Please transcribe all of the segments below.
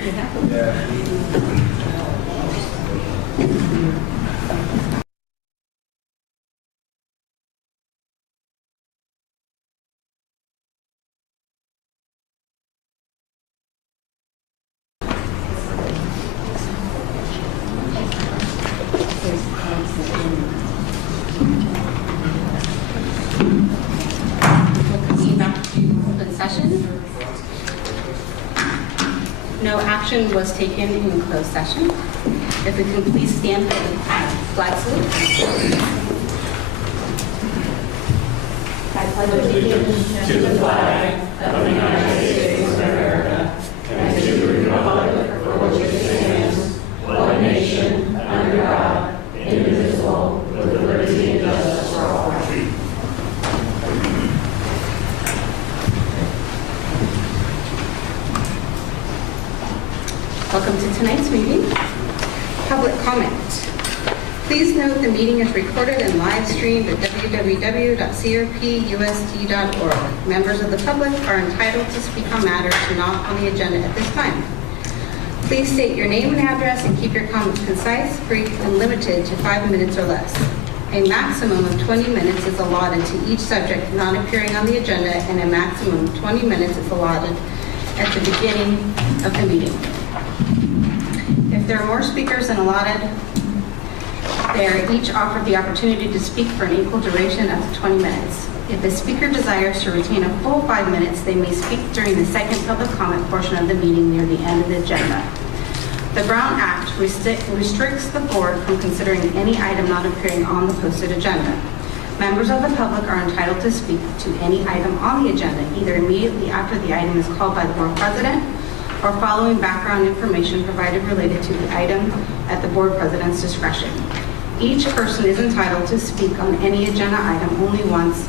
Welcome back to open session. No action was taken in closed session. If we can please stand for the flag salute. I pledge allegiance to the flag of the United States of America and to the republic for which it stands, one nation, under God, indivisible, with liberty and justice for all. Welcome to tonight's meeting. Public comment. Please note the meeting is recorded and live streamed at www.crpusd.org. Members of the public are entitled to speak on matters not on the agenda at this time. Please state your name and address and keep your comments concise, brief, and limited to 5 minutes or less. A maximum of 20 minutes is allotted to each subject not appearing on the agenda, and a maximum of 20 minutes is allotted at the beginning of the meeting. If there are more speakers than allotted, they are each offered the opportunity to speak for an equal duration of 20 minutes. If the speaker desires to retain a full 5 minutes, they may speak during the second public comment portion of the meeting near the end of the agenda. The Brown Act restricts the board from considering any item not appearing on the posted agenda. Members of the public are entitled to speak to any item on the agenda, either immediately after the item is called by the board president or following background information provided related to the item at the board president's discretion. Each person is entitled to speak on any agenda item only once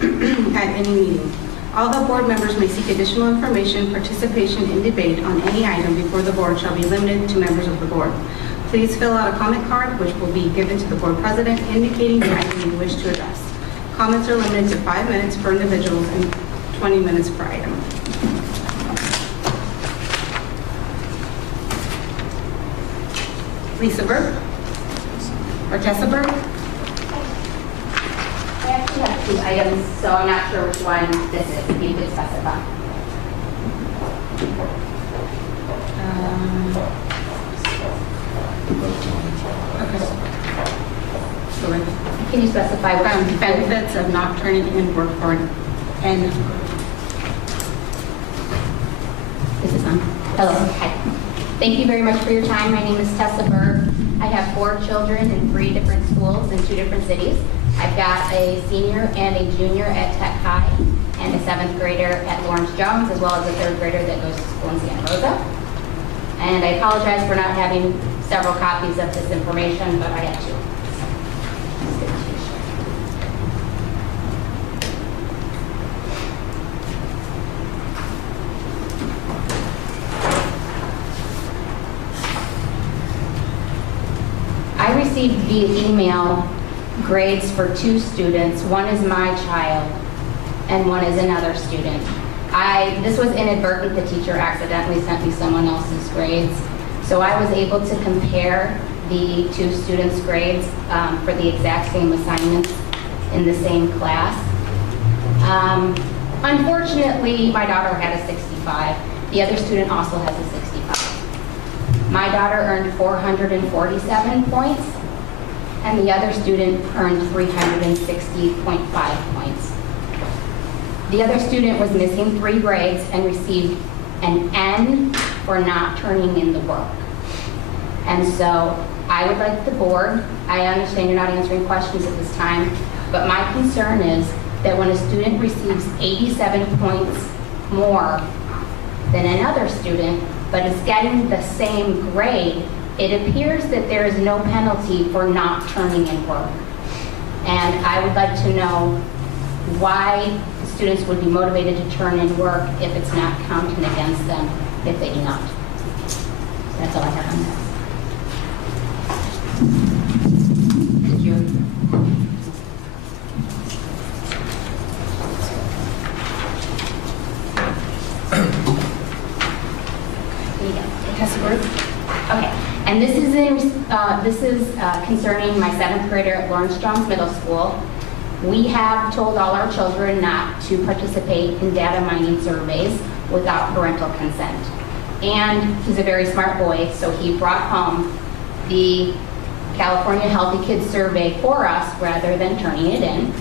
at any meeting. Although board members may seek additional information, participation in debate on any item before the board shall be limited to members of the board. Please fill out a comment card, which will be given to the board president, indicating the item you wish to address. Comments are limited to 5 minutes per individual and 20 minutes per item. Lisa Burke or Tessa Burke? I actually have 2 items, so I'm not sure which one this is, if you could specify. Okay. Can you specify what Benefits of not turning in work for an This is on. Hello. Hi. Thank you very much for your time. My name is Tessa Berg. I have 4 children in 3 different schools in 2 different cities. I've got a senior and a junior at Tech High and a 7th grader at Lawrence Jones, as well as a 3rd grader that goes to school in Santa Rosa. And I apologize for not having several copies of this information, but I had to. I received via email grades for 2 students. One is my child and one is another student. This was inadvertent. The teacher accidentally sent me someone else's grades. So I was able to compare the 2 students' grades for the exact same assignments in the same class. Unfortunately, my daughter had a 65. The other student also has a 65. My daughter earned 447 points, and the other student earned 360.5 points. The other student was missing 3 grades and received an N for not turning in the work. And so I would like the board, I understand you're not answering questions at this time, but my concern is that when a student receives 87 points more than another student, but is getting the same grade, it appears that there is no penalty for not turning in work. And I would like to know why students would be motivated to turn in work if it's not counting against them if they do not. That's all I have on that. Thank you. There you go. Hesselberg. Okay, and this is concerning my 7th grader at Lawrence Jones Middle School. We have told all our children not to participate in data mining surveys without parental consent. And he's a very smart boy, so he brought home the California Healthy Kids survey for us rather than turning it in.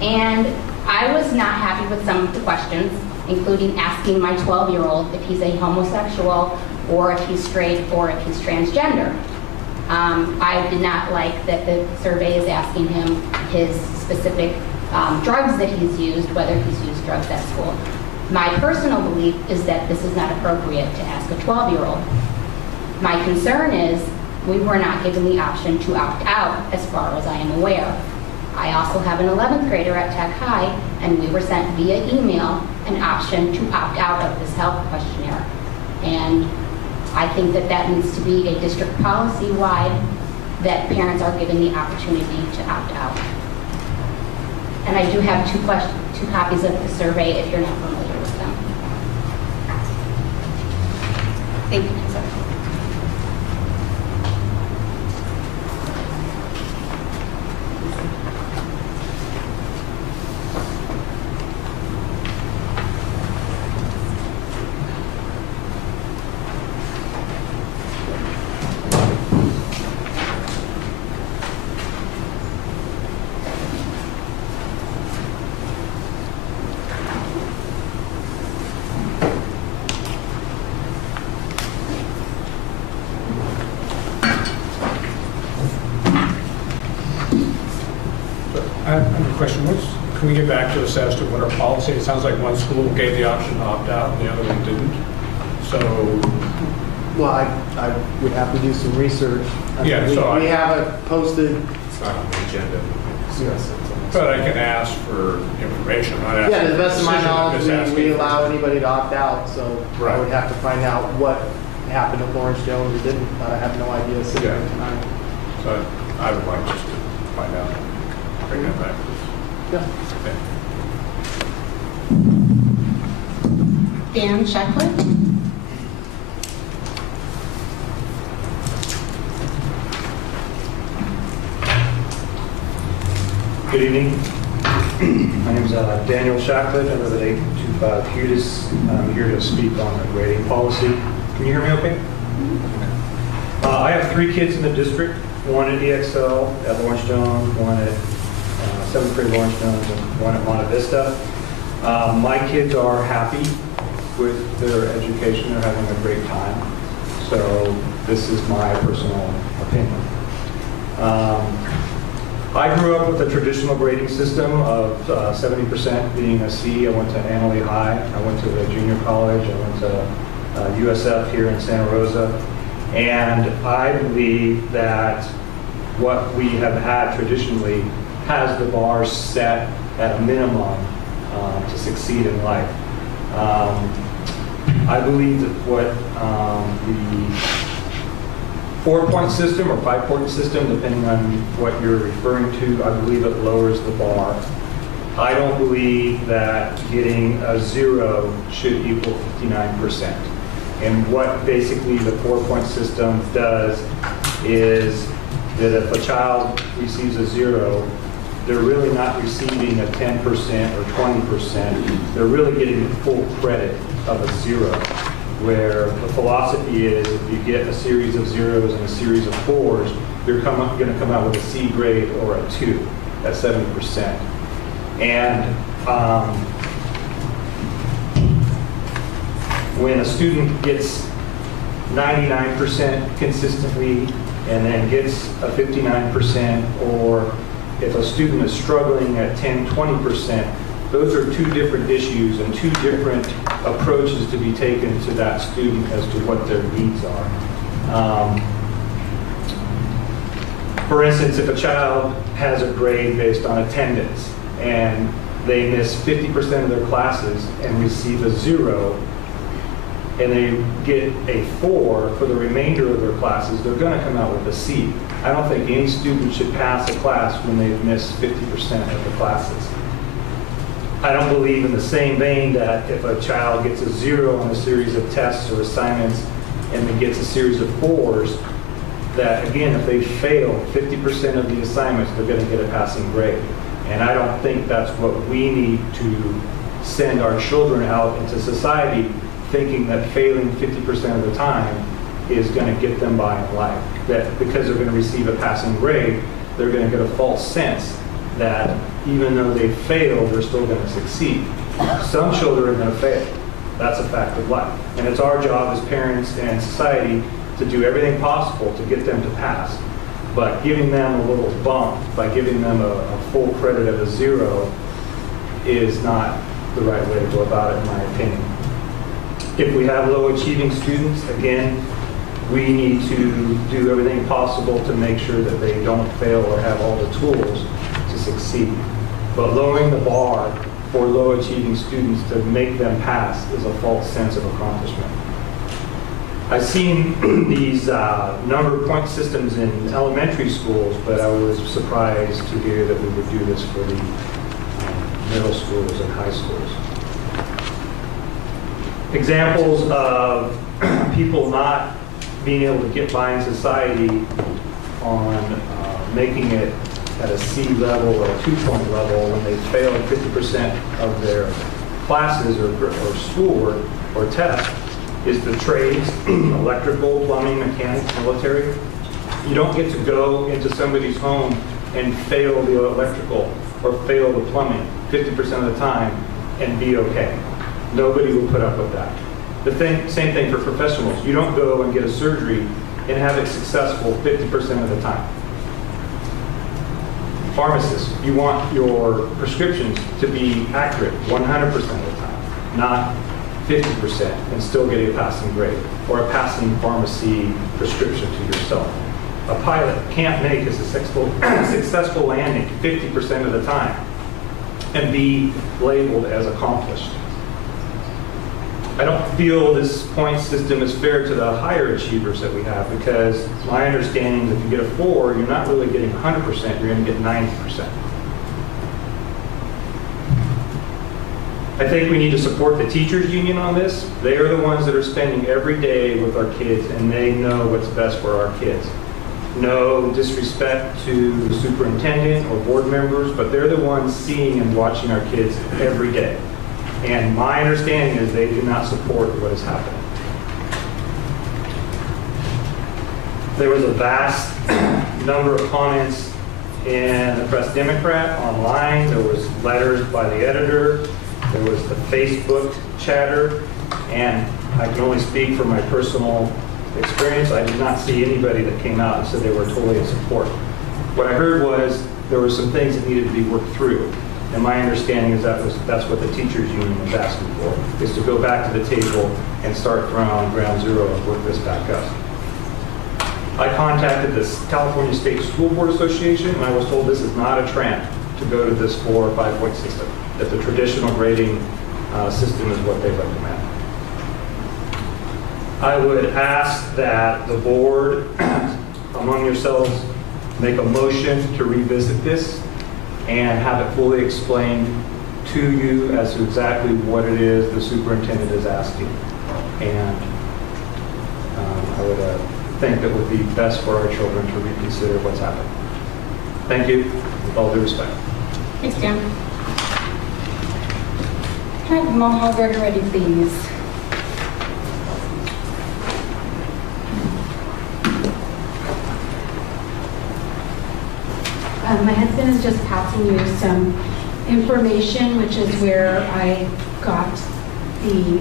And I was not happy with some of the questions, including asking my 12-year-old if he's a homosexual or if he's straight or if he's transgender. I did not like that the survey is asking him his specific drugs that he's used, whether he's used drugs at school. My personal belief is that this is not appropriate to ask a 12-year-old. My concern is we were not given the option to opt out as far as I am aware. I also have an 11th grader at Tech High, and we were sent via email an option to opt out of this health questionnaire. And I think that that needs to be a district policy-wide, that parents are given the opportunity to opt out. And I do have two copies of the survey if you're not familiar with them. Thank you, Lisa. I have a question. Can we get back to this as to what our policy? It sounds like one school gave the option to opt out and the other one didn't. So, Well, I would have to do some research. Yeah, we have it posted. It's not on the agenda. Yes. but I can ask for information. I'm not asking Yeah, to the best of my for a decision, I'm just knowledge, we asking allow anybody to opt out, so I Right. would have to find out what happened at Lawrence Jones or didn't, but I have no idea sitting here Yeah. tonight. So I would like just to find out, bring that back. Yeah. Okay. Dan Sheckler. Good evening. My name is Daniel Shacklet. I live at 825 CRPUSD. I'm here to speak on the grading policy. Can you hear me okay? I have 3 kids in the district, one at EXL at Lawrence Jones, one at 7th grade Lawrence Jones, and one at Monte Vista. My kids are happy with their education. They're having a great time. So this is my personal opinion. I grew up with a traditional grading system of 70% being a C. I went to Annalee High. I went to a junior college. I went to USF here in Santa Rosa. And I believe that what we have had traditionally has the bar set at a minimum to succeed in life. I believe that what the 4-point system or 5-point system, depending on what you're referring to, I believe it lowers the bar. I don't believe that getting a 0 should equal 59%. And what basically the 4-point system does is that if a child receives a 0, they're really not receiving a 10% or 20%. They're really getting the full credit of a 0. Where the philosophy is if you get a series of 0s and a series of 4s, you're going to come out with a C grade or a 2 at 70%. And when a student gets 99% consistently and then gets a 59%, or if a student is struggling at 10, 20%, those are 2 different issues and 2 different approaches to be taken to that student as to what their needs are. For instance, if a child has a grade based on attendance and they miss 50% of their classes and receive a 0, and they get a 4 for the remainder of their classes, they're going to come out with a C. I don't think any student should pass a class when they've missed 50% of the classes. I don't believe in the same vein that if a child gets a 0 on a series of tests or assignments and then gets a series of 4s, that again, if they fail 50% of the assignments, they're going to get a passing grade. And I don't think that's what we need to send our children out into society thinking that failing 50% of the time is going to get them by in life. That because they're going to receive a passing grade, they're going to get a false sense that even though they fail, they're still going to succeed. Some children are going to fail. That's a fact of life. And it's our job as parents and society to do everything possible to get them to pass. But giving them a little bump by giving them a full credit of a 0 is not the right way to go about it, in my opinion. If we have low achieving students, again, we need to do everything possible to make sure that they don't fail or have all the tools to succeed. But lowering the bar for low achieving students to make them pass is a false sense of accomplishment. I've seen these number point systems in elementary schools, but I was surprised to hear that we would do this for the middle schools and high schools. Examples of people not being able to get by in society on making it at a C level or a 2-point level when they failed 50% of their classes or schoolwork or tests is the trades, electrical, plumbing, mechanics, military. You don't get to go into somebody's home and fail the electrical or fail the plumbing 50% of the time and be okay. Nobody will put up with that. Same thing for professionals. You don't go and get a surgery and have it successful 50% of the time. Pharmacists, you want your prescriptions to be accurate 100% of the time, not 50% and still get a passing grade or a passing pharmacy prescription to yourself. A pilot can't make a successful landing 50% of the time and be labeled as accomplished. I don't feel this point system is fair to the higher achievers that we have, because my understanding is if you get a 4, you're not really getting 100%, you're going to get 90%. I think we need to support the teachers union on this. They are the ones that are spending every day with our kids, and they know what's best for our kids. No disrespect to the superintendent or board members, but they're the ones seeing and watching our kids every day. And my understanding is they do not support what is happening. There was a vast number of comments in the Press Democrat online. There was letters by the editor. There was the Facebook chatter. And I can only speak from my personal experience. I did not see anybody that came out and said they were totally in support. What I heard was there were some things that needed to be worked through. And my understanding is that's what the teachers union was asking for, is to go back to the table and start from ground zero and work this back up. I contacted the California State School Board Association, and I was told this is not a trend to go to this 4 or 5-point system, that the traditional grading system is what they recommend. I would ask that the board, among yourselves, make a motion to revisit this and have it fully explained to you as to exactly what it is the superintendent is asking. And I would think that would be best for our children to reconsider what's happened. Thank you, with all due respect. Thanks, Dan. Can I have Mahal Berger ready, please? My husband is just passing you some information, which is where I got the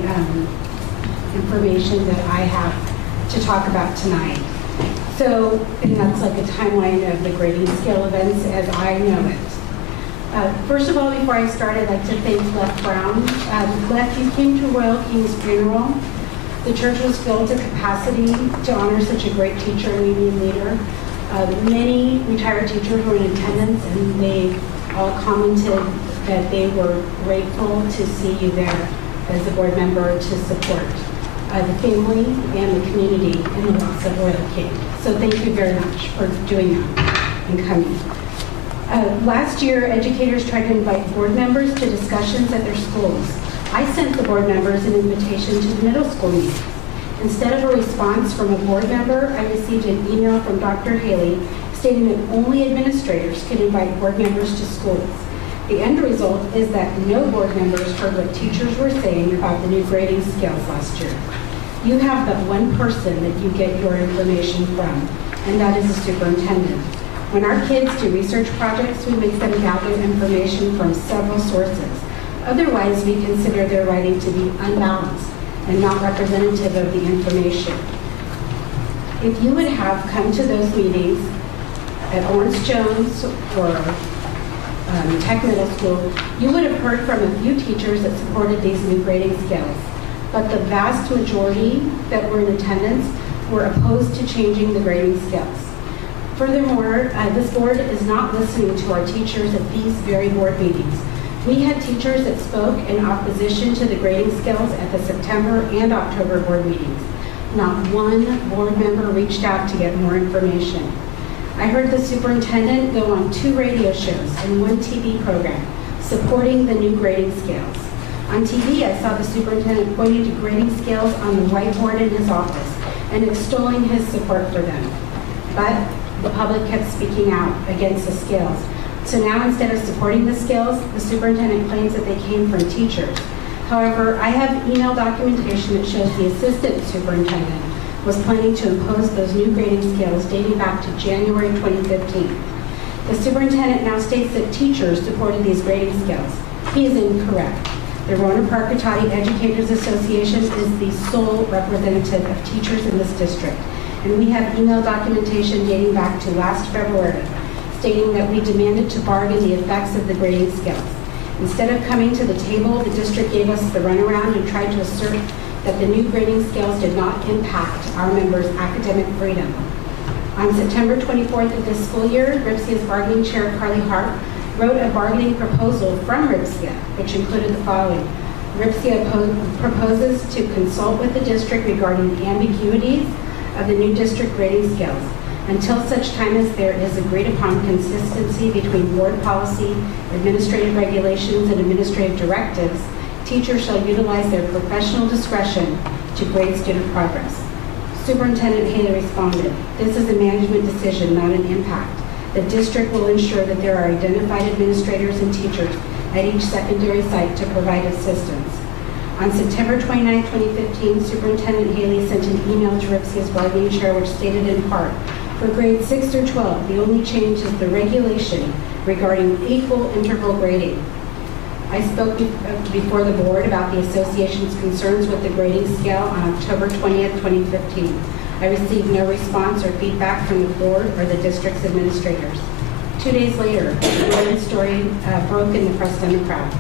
information that I have to talk about tonight. So, and that's like a timeline of the grading scale events as I know it. First of all, before I start, I'd like to thank Lef Brown. Lef, you came to Royal King's funeral. The church was filled to capacity to honor such a great teacher and union leader. Many retired teachers were in attendance, and they all commented that they were grateful to see you there as a board member to support the family and the community in the loss of Royal King. So thank you very much for doing that and coming. Last year, educators tried to invite board members to discussions at their schools. I sent the board members an invitation to the middle school meeting. Instead of a response from a board member, I received an email from Dr. Haley stating that only administrators could invite board members to schools. The end result is that no board members heard what teachers were saying about the new grading scales last year. You have but one person that you get your information from, and that is the superintendent. When our kids do research projects, we make them gather information from several sources. Otherwise, we consider their writing to be unbalanced and not representative of the information. If you would have come to those meetings at Lawrence Jones or Tech Middle School, you would have heard from a few teachers that supported these new grading scales. But the vast majority that were in attendance were opposed to changing the grading scales. Furthermore, this board is not listening to our teachers at these very board meetings. We had teachers that spoke in opposition to the grading scales at the September and October board meetings. Not one board member reached out to get more information. I heard the superintendent go on 2 radio shows and 1 TV program supporting the new grading scales. On TV, I saw the superintendent pointing to grading scales on the whiteboard in his office and extolling his support for them. But the public kept speaking out against the scales. So now, instead of supporting the scales, the superintendent claims that they came from teachers. However, I have email documentation that shows the assistant superintendent was planning to impose those new grading scales dating back to January 2015. The superintendent now states that teachers supported these grading scales. He is incorrect. The Roanoke Park Cotati Educators Association is the sole representative of teachers in this district, and we have email documentation dating back to last February stating that we demanded to bargain the effects of the grading scales. Instead of coming to the table, the district gave us the runaround and tried to assert that the new grading scales did not impact our members' academic freedom. On September 24th of this school year, RIPSIA's bargaining chair, Carly Hart, wrote a bargaining proposal from RIPSIA, which included the following. RIPSIA proposes to consult with the district regarding the ambiguities of the new district grading scales. Until such time as there is agreed upon consistency between board policy, administrative regulations, and administrative directives, teachers shall utilize their professional discretion to grade student progress. Superintendent Haley responded, "This is a management decision, not an impact. The district will ensure that there are identified administrators and teachers at each secondary site to provide assistance." On September 29, 2015, Superintendent Haley sent an email to RIPSIA's bargaining chair which stated in part, "For grades 6 through 12, the only change is the regulation regarding equal interval grading." I spoke before the board about the association's concerns with the grading scale on October 20th, 2015. I received no response or feedback from the board or the district's administrators. 2 days later, the related story broke in the Press-Democrat.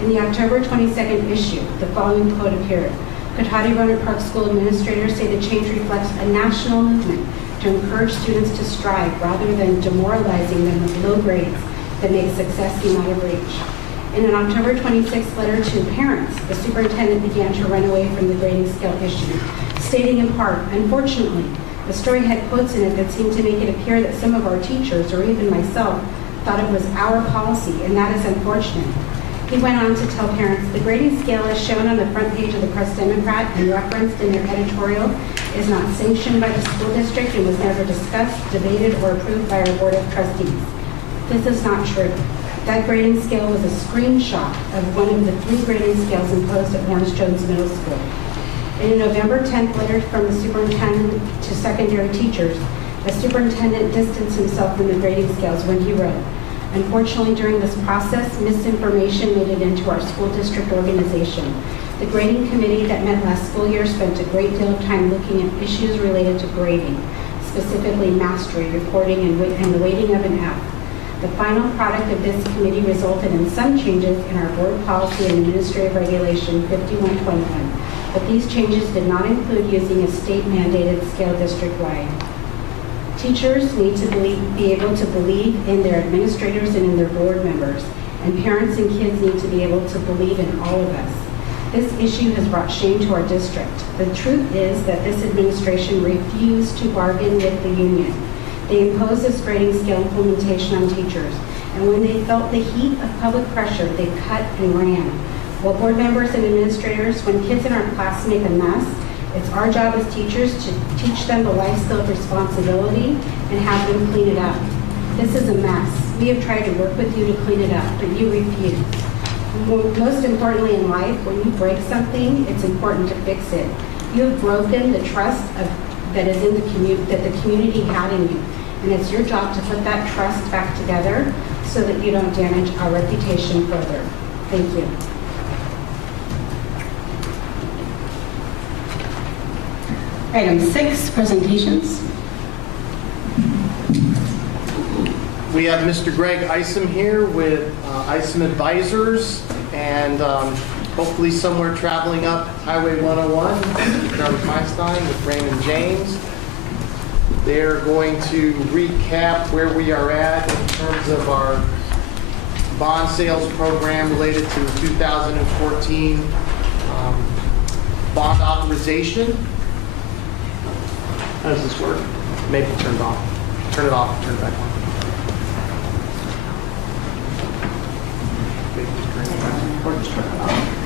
In the October 22nd issue, the following quote appeared. Cotati Roanoke Park School administrators say the change reflects a national movement to encourage students to strive rather than demoralizing them with low grades that make success seem out of reach. In an October 26th letter to parents, the superintendent began to run away from the grading scale issue, stating in part, "Unfortunately, the story had quotes in it that seemed to make it appear that some of our teachers, or even myself, thought it was our policy, and that is unfortunate." He went on to tell parents, "The grading scale as shown on the front page of the Press-Democrat and referenced in their editorial is not sanctioned by the school district and was never discussed, debated, or approved by our Board of Trustees." This is not true. That grading scale was a screenshot of one of the 3 grading scales imposed at Lawrence Jones Middle School. In a November 10th letter from the superintendent to secondary teachers, the superintendent distanced himself from the grading scales when he wrote, "Unfortunately, during this process, misinformation made it into our school district organization. The grading committee that met last school year spent a great deal of time looking at issues related to grading, specifically mastery, reporting, and the weighting of an F. The final product of this committee resulted in some changes in our board policy and administrative regulation 5121, but these changes did not include using a state-mandated scale district-wide. Teachers need to be able to believe in their administrators and in their board members, and parents and kids need to be able to believe in all of us. This issue has brought shame to our district. The truth is that this administration refused to bargain with the union. They imposed this grading scale implementation on teachers, and when they felt the heat of public pressure, they cut and ran. While board members and administrators, when kids in our class make a mess, It's our job as teachers to teach them the life skill of responsibility and have them clean it up. This is a mess. We have tried to work with you to clean it up, but you refuse. Most importantly in life, when you break something, it's important to fix it. You have broken the trust that is in the community, that the community had in you. And it's your job to put that trust back together so that you don't damage our reputation further. Thank you. Item 6, presentations. We have Mr. Greg Isom here with Isom Advisors, and hopefully somewhere traveling up Highway 101, Charlie Feinstein with Raymond James. They're going to recap where we are at in terms of our bond sales program related to 2014 bond authorization. How does this work? Maybe turn it off. Turn it off, turn it back on. Or just turn it off.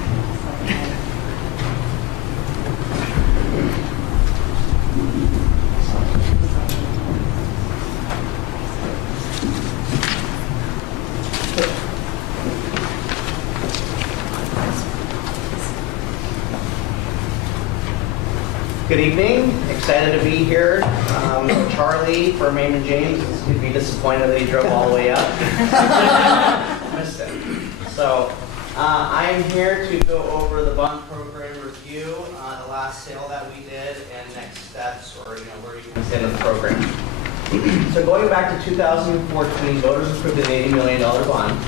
Good evening. Excited to be here. Charlie from Raymond James is going to be disappointed that he drove all the way up. Missed it. So I'm here to go over the bond program review, the last sale that we did, and next steps, or where you can stand in the program. So going back to 2014, voters approved an $80 million bond.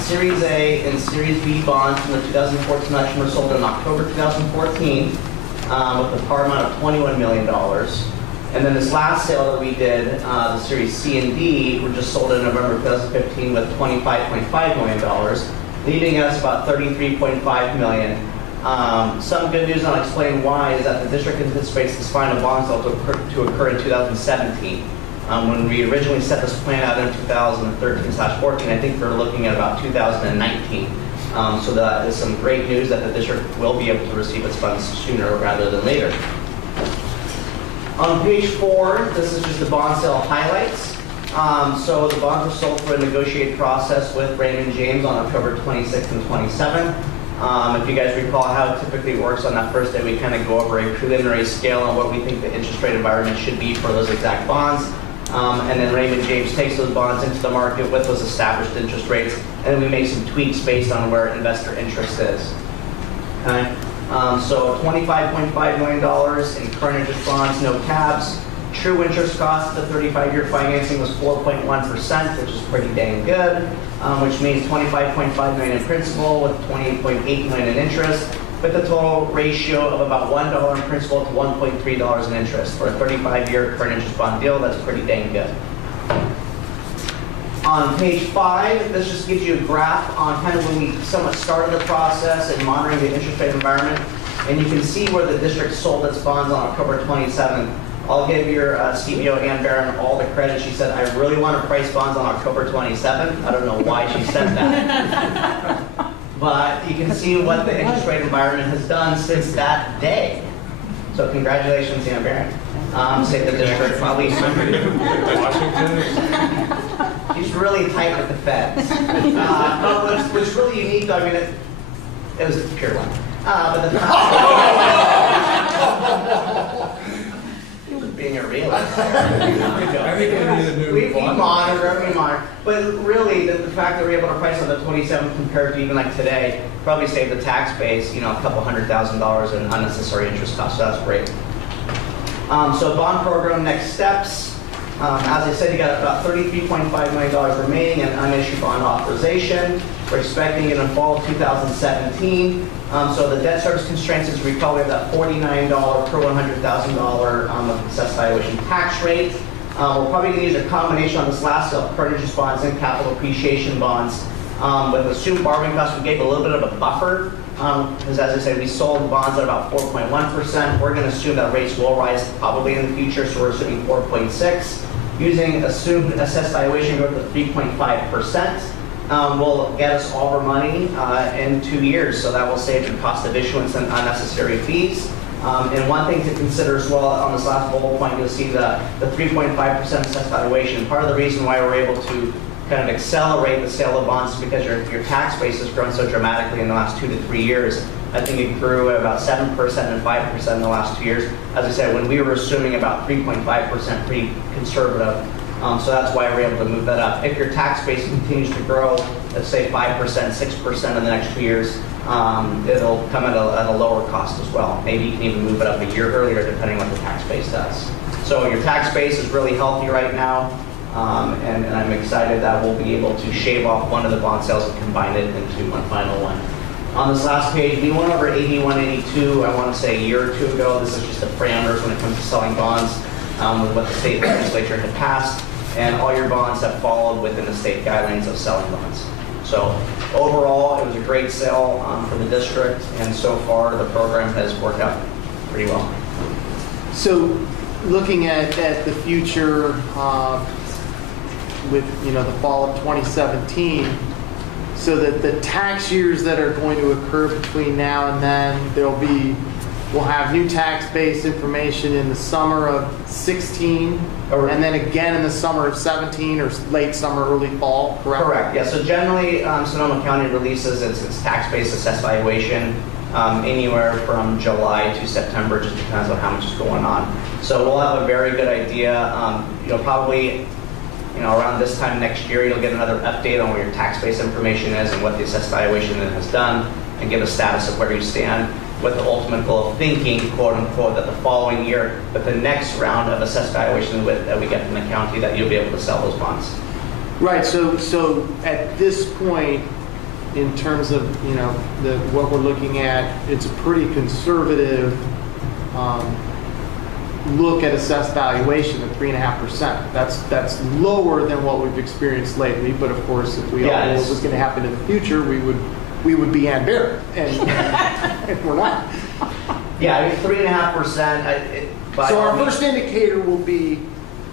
Series A and Series B bonds from the 2014 election were sold in October 2014 with a par amount of $21 million. And then this last sale that we did, the Series C and D, were just sold in November 2015 with $25.5 million, leaving us about $33.5 million. Some good news, and I'll explain why, is that the district anticipates this final bond sale to occur in 2017. When we originally set this plan out in 2013/14, I think we were looking at about 2019. So that is some great news that the district will be able to receive its funds sooner rather than later. On page 4, this is just the bond sale highlights. So the bonds were sold through a negotiated process with Raymond James on October 26th and 27th. If you guys recall how it typically works on that first day, we kind of go over a preliminary scale on what we think the interest rate environment should be for those exact bonds. And then Raymond James takes those bonds into the market with those established interest rates, and then we make some tweaks based on where investor interest is. Okay? So $25.5 million in current interest bonds, no tabs. True interest cost of the 35-year financing was 4.1%, which is pretty dang good, which means $25.5 million in principal with $28.8 million in interest, with a total ratio of about $1 in principal to $1.3 in interest. For a 35-year current interest bond deal, that's pretty dang good. On page 5, this just gives you a graph on kind of when we somewhat started the process and monitoring the interest rate environment. And you can see where the district sold its bonds on October 27th. I'll give your CBO, Ann Barron, all the credit. She said, I really want to price bonds on October 27th. I don't know why she said that. But you can see what the interest rate environment has done since that day. So congratulations, Ann Barron. Save the district probably She's really tight with the feds. What's really unique, though, I mean, it was a pure one. But the he was being a realist. I think they need a new we bond. monitor. But really, the fact that we're able to price on the 27th compared to even like today probably saved the tax base, a couple $100,000 in unnecessary interest costs. So that's great. So bond program next steps. As I said, you got about $33.5 million remaining in unissued bond authorization. We're expecting it in fall of 2017. So the debt service constraints, as we recall, we have that $49 per $100,000 assessed valuation tax rate. We're probably going to use a combination on this last sale, current interest bonds and capital appreciation bonds. With assumed borrowing costs, we gave a little bit of a buffer. Because as I said, we sold bonds at about 4.1%. We're going to assume that rates will rise probably in the future, so we're assuming 4.6%. Using assumed assessed valuation growth of 3.5%. will get us all our money in 2 years, so that will save the cost of issuance and unnecessary fees. And one thing to consider as well, on this last bullet point, you'll see the 3.5% assessed valuation. Part of the reason why we're able to kind of accelerate the sale of bonds is because your tax base has grown so dramatically in the last 2 to 3 years. I think it grew at about 7% and 5% in the last 2 years. As I said, when we were assuming about 3.5%, pretty conservative. So that's why we're able to move that up. If your tax base continues to grow, let's say 5%, 6% in the next 2 years, it'll come at a lower cost as well. Maybe you can even move it up a year earlier depending on what the tax base does. So your tax base is really healthy right now, and I'm excited that we'll be able to shave off one of the bond sales and combine it into one final one. On this last page, we went over AB 182, I want to say a year or two ago. This is just the parameters when it comes to selling bonds with what the state legislature had passed, and all your bonds have followed within the state guidelines of selling bonds. So overall, it was a great sale for the district, and so far the program has worked out pretty well. So looking at the future with the fall of 2017, so that the tax years that are going to occur between now and then, we'll have new tax base information in the summer of 16, and then again in the summer of 17, or late summer, early fall, correct? Correct, yeah. So generally, Sonoma County releases its tax base assessed valuation anywhere from July to September, just depends on how much is going on. So we'll have a very good idea, probably around this time next year, you'll get another update on where your tax base information is and what the assessed valuation has done, and give a status of where you stand, with the ultimate goal of thinking, quote unquote, that the following year, with the next round of assessed valuation that we get from the county, that you'll be able to sell those bonds. Right. So at this point, in terms of what we're looking at, it's a pretty conservative look at assessed valuation of 3.5%. That's lower than what we've experienced lately. But of course, if we all knew what was going to happen in the future, we would be embarrassed, and we're not. Yeah, I mean 3.5%. So our first indicator will be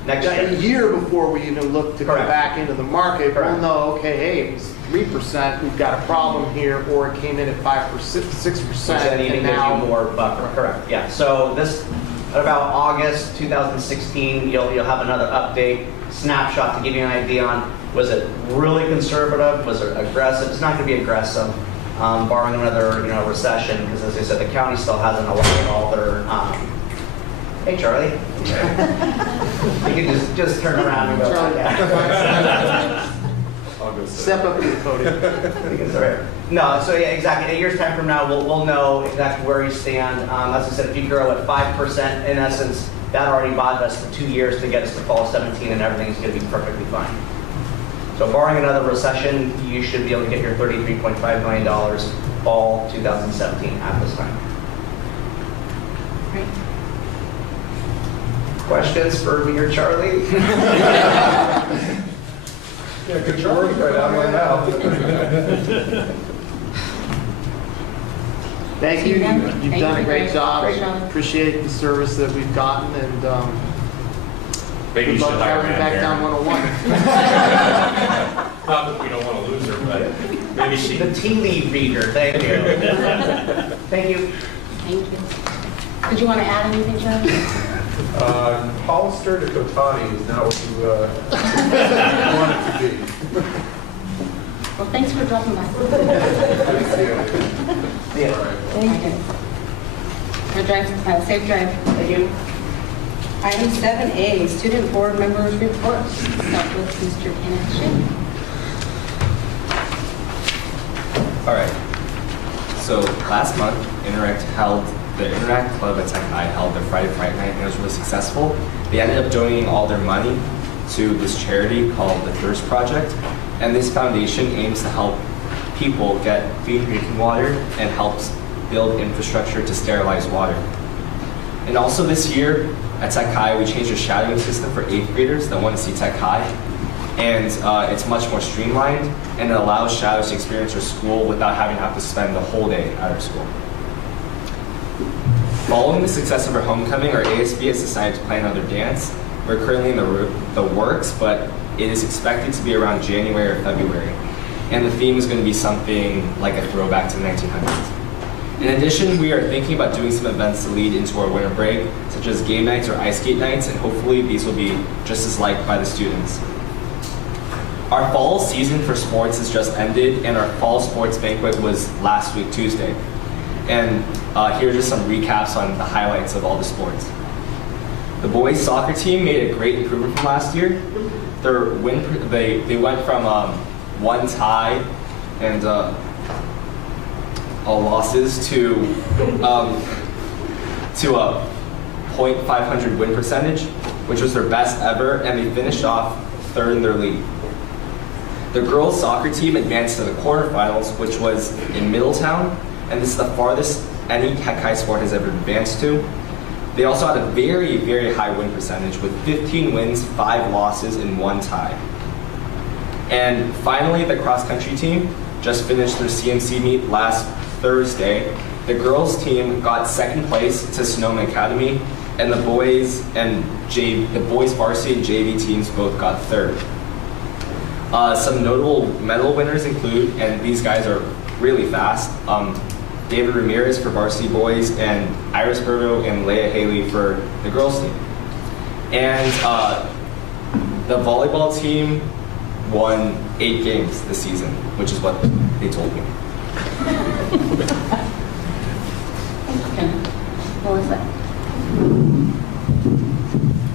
next a year before we even look to come back into the market. Correct. We'll know, okay, hey, it was 3%, we've got a problem here, or it came in at 5%, 6%, and even gives you more buffer. Correct. Yeah. So this, about August 2016, you'll have another update snapshot to give you an idea on, was it really conservative? Was it aggressive? It's not going to be aggressive, barring another recession, because as I said, the county still hasn't allowed all their. Hey, Charlie. You can just turn around and go. I'll go Step up to the podium. No, so yeah, exactly. In a year's time from now, we'll know exactly where you stand. As I said, if you grow at 5%, in essence, that already bought us for 2 years to get us to fall 17, and everything's going to be perfectly fine. So barring another recession, you should be able to get your $33.5 million fall 2017 at this time. Right. Questions for me or Charlie? Yeah, good work right out right now. Thank you. You've done a great job. Great job. Appreciate the service that we've gotten, and Maybe you good should luck hire driving Van back Buren. down 101. Not that we don't want to lose her, but maybe she. The tea leaf reader, thank you. Thank you. Thank you. Did you want to add anything, John? Hollister to Kotani is not what you want it to be. Well, thanks for dropping by. Yeah. Thank you. Safe drive. Thank you. Item 7A, Student Board Members Report. Start with Mr. Kenneth Shinn. All right. So last month, the Interact Club at Tech High held their Friday Fright Night, and it was really successful. They ended up donating all their money to this charity called the Thirst Project, and this foundation aims to help people get clean drinking water and helps build infrastructure to sterilize water. And also this year at Tech High, we changed the shadowing system for 8th graders that want to see Tech High, and it's much more streamlined, and it allows shadows to experience their school without having to have to spend the whole day out of school. Following the success of our homecoming, our ASB has decided to plan another dance. We're currently in the works, but it is expected to be around January or February. and the theme is going to be something like a throwback to the 1900s. In addition, we are thinking about doing some events to lead into our winter break, such as game nights or ice skate nights, and hopefully these will be just as liked by the students. Our fall season for sports has just ended, and our fall sports banquet was last week, Tuesday. And here are just some recaps on the highlights of all the sports. The boys soccer team made a great improvement from last year. They went from 1 tie and all losses to a .500 win percentage, which was their best ever, and they finished off 3rd in their league. The girls soccer team advanced to the quarterfinals, which was in Middletown, and this is the farthest any Tech High sport has ever advanced to. They also had a very, very high win percentage with 15 wins, 5 losses, and 1 tie. And finally, the cross-country team just finished their CMC meet last Thursday. The girls team got 2nd place to Sonoma Academy, and the boys varsity and JV teams both got 3rd. Some notable medal winners include, and these guys are really fast, David Ramirez for varsity boys, and Iris Berto and Leia Haley for the girls team. And the volleyball team won 8 games this season, which is what they told me. Melissa?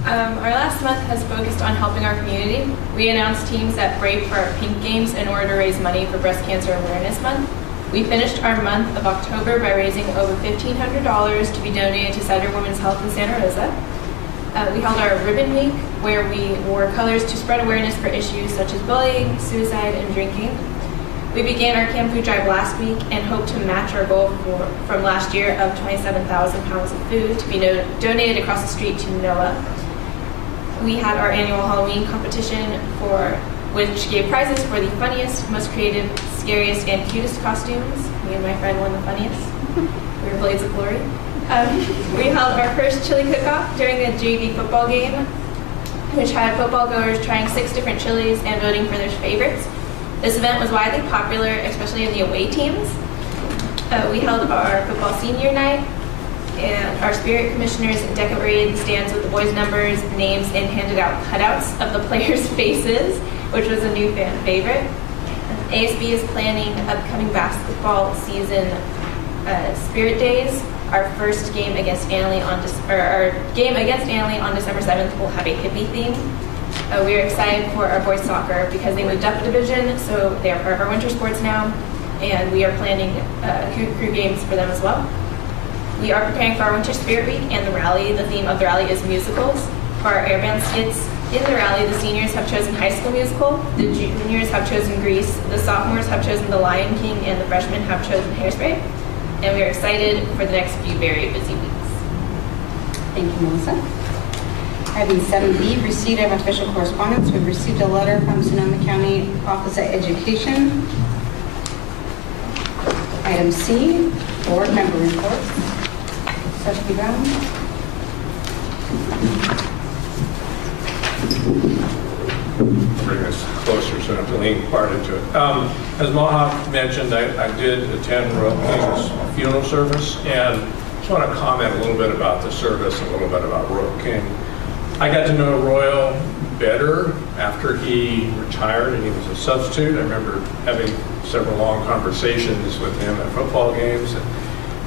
Our last month has focused on helping our community. We announced teams at break for our Pink Games in order to raise money for Breast Cancer Awareness Month. We finished our month of October by raising over $1,500 to be donated to Center Women's Health in Santa Rosa. We held our Ribbon Week, where we wore colors to spread awareness for issues such as bullying, suicide, and drinking. We began our Camp Food Drive last week and hope to match our goal from last year of 27,000 pounds of food to be donated across the street to NOAA. We had our annual Halloween competition which gave prizes for the funniest, most creative, scariest, and cutest costumes. Me and my friend won the funniest. We were Blades of Glory. We held our first chili cook-off during a JV football game, which had football goers trying 6 different chilies and voting for their favorites. This event was widely popular, especially in the away teams. We held our football senior night, and our spirit commissioners decorated the stands with the boys' numbers, names, and handed out cutouts of the players' faces, which was a new fan favorite. ASB is planning upcoming basketball season Spirit Days. Our first game against Annalee on December 7th will have a hippie theme. We are excited for our boys soccer because they moved up a division, so they are part of our winter sports now, and we are planning crew games for them as well. We are preparing for our Winter Spirit Week and the rally. The theme of the rally is musicals. For our airband skits in the rally, the seniors have chosen High School Musical, the juniors have chosen Grease, the sophomores have chosen The Lion King, and the freshmen have chosen Hairspray. And we are excited for the next few very busy weeks. Thank you, Melissa. Item 7B, receipt of official correspondence. We've received a letter from Sonoma County Office of Education. Item C, board member reports. Trustee Brown. Bring us closer so I don't have to lean part into it. As Maha mentioned, I did attend Royal King's funeral service, and just want to comment a little bit about the service, a little bit about Royal King. I got to know Royal better after he retired and he was a substitute. I remember having several long conversations with him at football games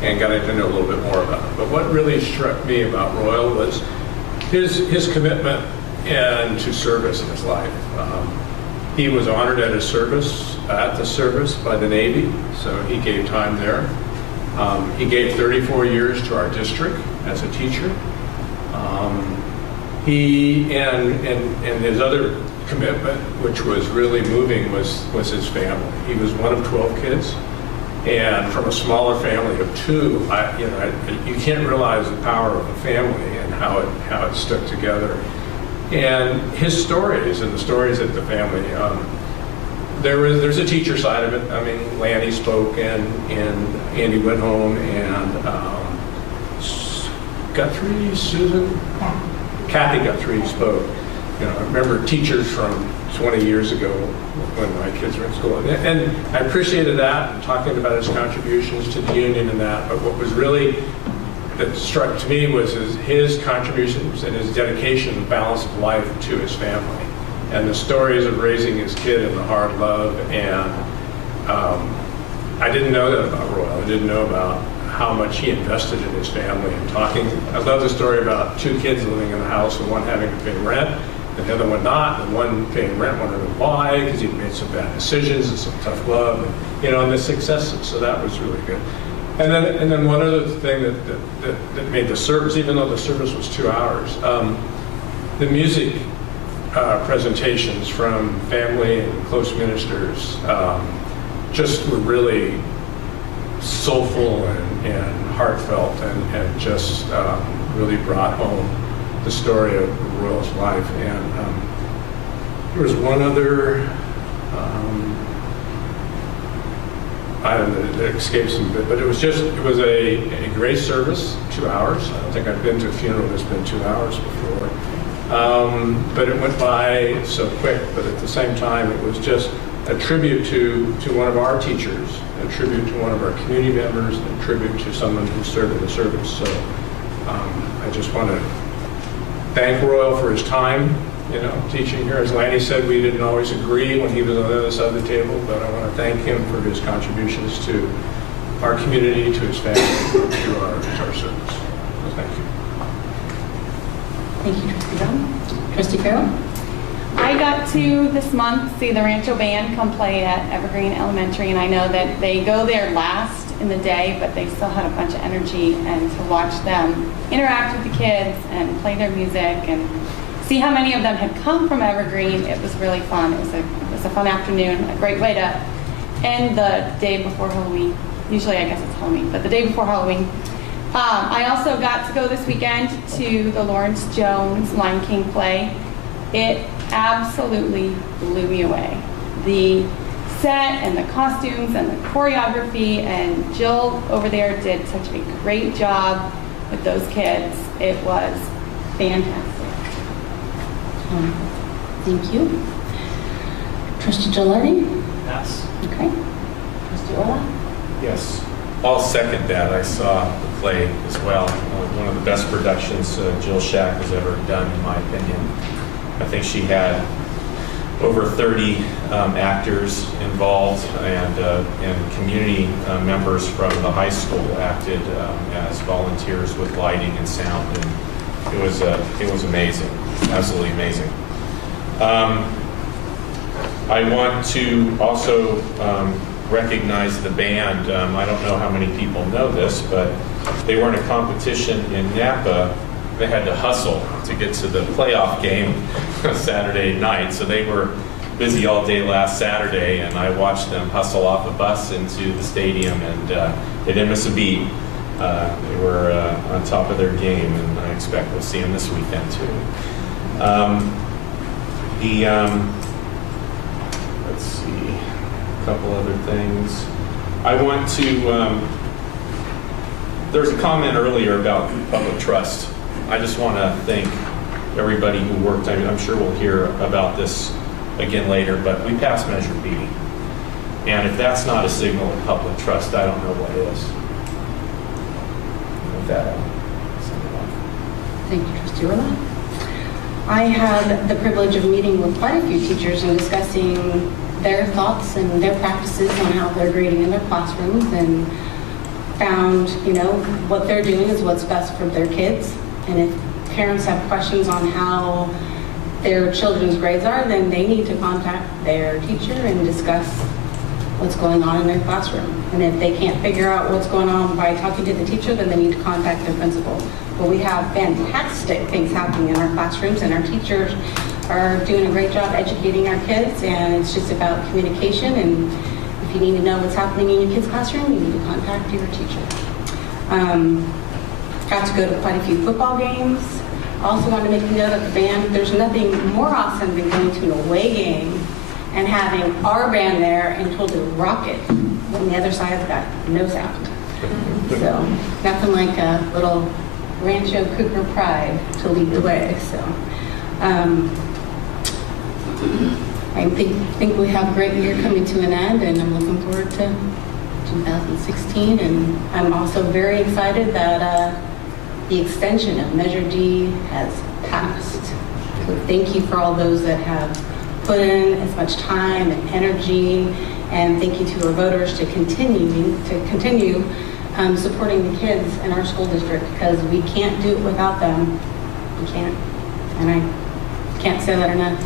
and getting to know a little bit more about him. But what really struck me about Royal was his commitment and to service in his life. He was honored at the service by the Navy, so he gave time there. He gave 34 years to our district as a teacher. He and his other commitment, which was really moving, was his family. He was one of 12 kids, and from a smaller family of 2, you can't realize the power of a family and how it stuck together. And his stories and the stories of the family, there's a teacher side of it. I mean, Lanny spoke, and Andy Whitholm, and Kathy Guthrie spoke. I remember teachers from 20 years ago when my kids were in school. And I appreciated that, and talking about his contributions to the union and that, but what was really, that struck to me was his contributions and his dedication and balance of life to his family. And the stories of raising his kid in the hard love. And I didn't know that about Royal. I didn't know about how much he invested in his family and talking. I love the story about two kids living in a house and one having to pay rent and the other one not. And one paying rent, one didn't why, because he'd made some bad decisions and some tough love, and the successes. So that was really good. And then one other thing that made the service, even though the service was 2 hours, the music presentations from family and close ministers just were really soulful and heartfelt, and just really brought home the story of Royal's life. And there was one other item that escapes me, but it was a great service, 2 hours. I don't think I've been to a funeral that's been 2 hours before. But it went by so quick, but at the same time, it was just a tribute to one of our teachers, a tribute to one of our community members, a tribute to someone who served in the service. So I just want to thank Royal for his time, teaching here. As Lanny said, we didn't always agree when he was on the other side of the table, but I want to thank him for his contributions to our community, to his family, to our service. So thank you. Thank you, Trustee Brown. Trustee Farrell? I got to this month see the Rancho Band come play at Evergreen Elementary, and I know that they go there last in the day, but they still had a bunch of energy, and to watch them interact with the kids and play their music and see how many of them had come from Evergreen, it was really fun. It was a fun afternoon, a great way to end the day before Halloween. Usually I guess it's Halloween, but the day before Halloween. I also got to go this weekend to the Lawrence Jones Lion King play. It absolutely blew me away. The set and the costumes and the choreography, and Jill over there did such a great job with those kids. It was fantastic. Thank you. Trustee Gilardi? Yes. Okay. Trustee Orla? Yes. I'll second that. I saw the play as well. One of the best productions Jill Shack has ever done, in my opinion. I think she had over 30 actors involved, and community members from the high school acted as volunteers with lighting and sound, and it was amazing, absolutely amazing. I want to also recognize the band. I don't know how many people know this, but they were in a competition in Napa. They had to hustle to get to the playoff game Saturday night, so they were busy all day last Saturday, and I watched them hustle off a bus into the stadium, and they didn't miss a beat. They were on top of their game, and I expect we'll see them this weekend too. Let's see, a couple other things. I want to, there was a comment earlier about public trust. I just want to thank everybody who worked. I'm sure we'll hear about this again later, but we passed Measure B. And if that's not a signal of public trust, I don't know what is. With that, I'll send it off. Thank you, Trustee Orla. I had the privilege of meeting with quite a few teachers and discussing their thoughts and their practices on how they're grading in their classrooms, and found, what they're doing is what's best for their kids. And if parents have questions on how their children's grades are, then they need to contact their teacher and discuss what's going on in their classroom. And if they can't figure out what's going on by talking to the teacher, then they need to contact their principal. But we have fantastic things happening in our classrooms, and our teachers are doing a great job educating our kids, and it's just about communication. And if you need to know what's happening in your kid's classroom, you need to contact your teacher. Got to go to quite a few football games. Also wanted to make a note of the band. There's nothing more awesome than going to an away game and having our band there and told to rock it when the other side's got no sound. So nothing like a little Rancho Cougar pride to lead the way. So I think we have a great year coming to an end, and I'm looking forward to 2016. And I'm also very excited that the extension of Measure D has passed. So thank you for all those that have put in as much time and energy, and thank you to our voters to continue supporting the kids in our school district, because we can't do it without them. We can't, and I can't say that enough.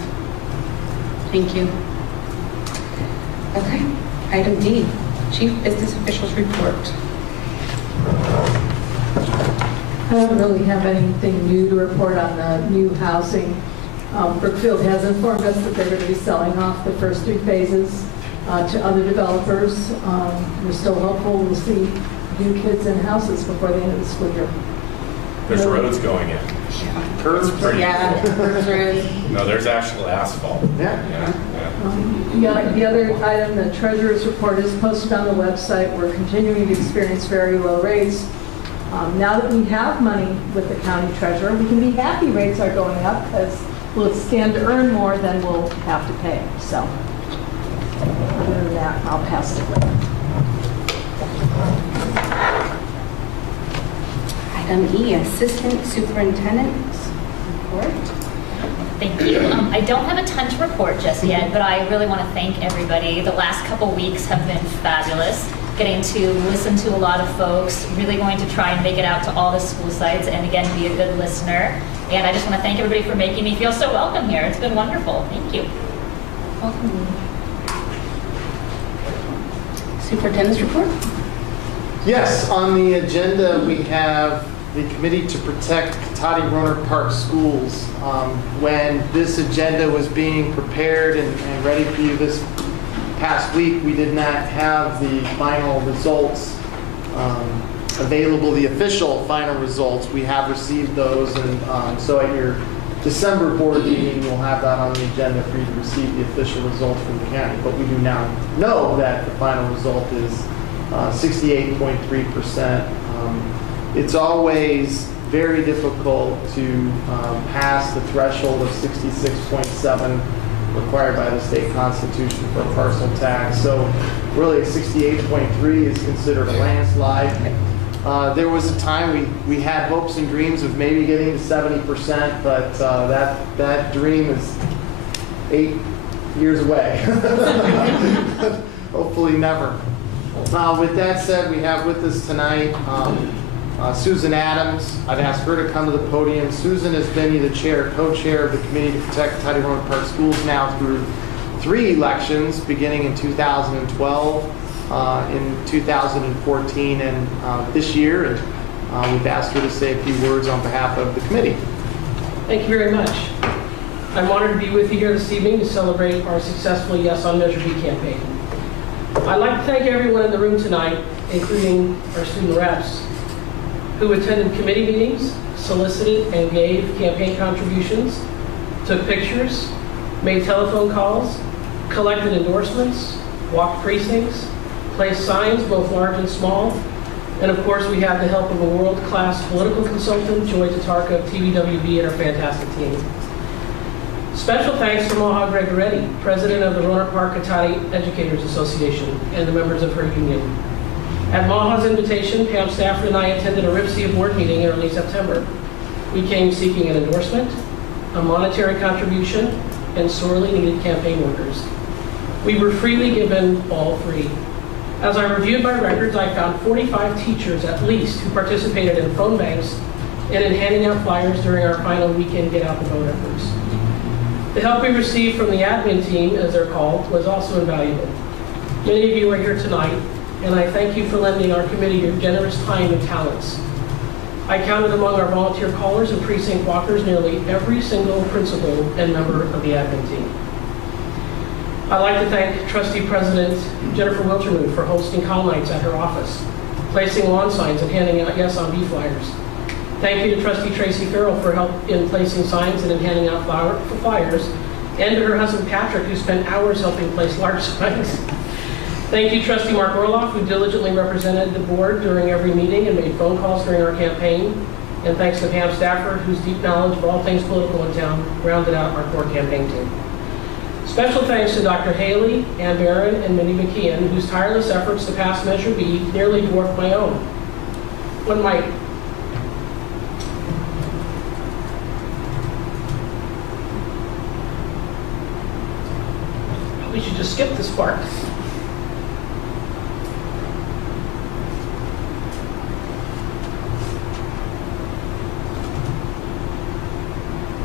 Thank you. Okay, item D, Chief Business Officials Report. I don't really have anything new to report on the new housing. Brookfield has informed us that they're going to be selling off the first 3 phases to other developers. We're still hopeful we'll see new kids in houses before the end of the school year. There's roads going in. Curbs. Yeah, curbs are in. No, there's actual asphalt. Yeah. The other item, the treasurer's report is posted on the website. We're continuing to experience very low rates. Now that we have money with the county treasurer, we can be happy rates are going up, because we'll stand to earn more than we'll have to pay. So, other than that, I'll pass it away. Item E, Assistant Superintendent's Report. Thank you. I don't have a ton to report just yet, but I really want to thank everybody. The last couple weeks have been fabulous. Getting to listen to a lot of folks, really going to try and make it out to all the school sites, and again, be a good listener. And I just want to thank everybody for making me feel so welcome here. It's been wonderful. Thank you. Welcome. Superintendent's Report. Yes, on the agenda we have the Committee to Protect Cotati Rohnert Park Schools. When this agenda was being prepared and ready for you this past week, we did not have the final results available, the official final results. We have received those, and so at your December board meeting, you'll have that on the agenda for you to receive the official results from the county. But we do now know that the final result is 68.3%. It's always very difficult to pass the threshold of 66.7 required by the state constitution for a parcel tax. So really 68.3 is considered a landslide. There was a time we had hopes and dreams of maybe getting to 70%, but that dream is 8 years away. Hopefully never. With that said, we have with us tonight Susan Adams. I've asked her to come to the podium. Susan has been either chair or co-chair of the Committee to Protect Cotati Rohnert Park Schools now through 3 elections, beginning in 2012, in 2014, and this year. And we've asked her to say a few words on behalf of the committee. Thank you very much. I'm honored to be with you here this evening to celebrate our successful Yes on Measure B campaign. I'd like to thank everyone in the room tonight, including our student reps, who attended committee meetings, solicited and gave campaign contributions, took pictures, made telephone calls, collected endorsements, walked precincts, placed signs, both large and small, and of course we have the help of a world-class political consultant, Joy Tatarka of TVWB, and our fantastic team. Special thanks to Maha Gregoretti, president of the Rohnert Park Cotati Educators Association, and the members of her union. At Maha's invitation, Pam Stafford and I attended a RIPSIA board meeting in early September. We came seeking an endorsement, a monetary contribution, and sorely needed campaign workers. We were freely given all 3. As I reviewed my records, I found 45 teachers at least who participated in phone banks and in handing out flyers during our final weekend Get Out the Vote efforts. The help we received from the admin team, as they're called, was also invaluable. Many of you are here tonight, and I thank you for lending our committee your generous time and talents. I counted among our volunteer callers and precinct walkers nearly every single principal and member of the admin team. I'd like to thank Trustee President Jennifer Wilterman for hosting call nights at her office, placing lawn signs and handing out Yes on B flyers. Thank you to Trustee Tracy Farrell for help in placing signs and in handing out flyers, and to her husband Patrick, who spent hours helping place large signs. Thank you, Trustee Mark Orloff, who diligently represented the board during every meeting and made phone calls during our campaign. And thanks to Pam Stafford, whose deep knowledge of all things political in town rounded out our core campaign team. Special thanks to Dr. Haley, Ann Barron, and Minnie McKeon, whose tireless efforts to pass Measure B nearly dwarfed my own. When we should just skip this part.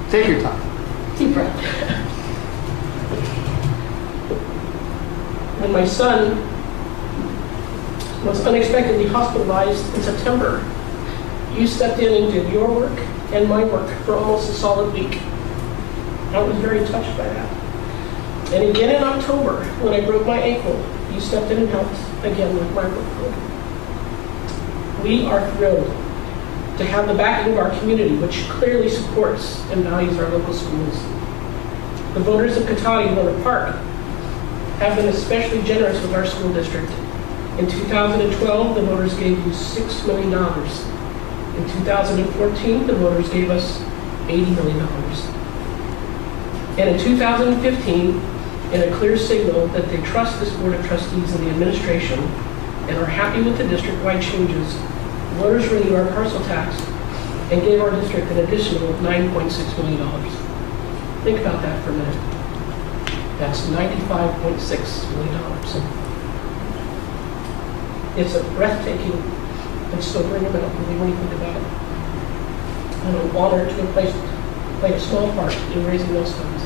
Take your time. Deep breath. When my son was unexpectedly hospitalized in September, you stepped in and did your work and my work for almost a solid week. I was very touched by that. And again in October, when I broke my ankle, you stepped in and helped again with my workload. We are thrilled to have the backing of our community, which clearly supports and values our local schools. The voters of Cotati and Miller Park have been especially generous with our school district. In 2012, the voters gave you $6 million. In 2014, the voters gave us $80 million. And in 2015, in a clear signal that they trust this Board of Trustees and the administration and are happy with the district-wide changes, voters renewed our parcel tax and gave our district an additional $9.6 million. Think about that for a minute. That's $95.6 million. It's a breathtaking and sobering amount when you think about it. And I'm honored to have played a small part in raising those funds.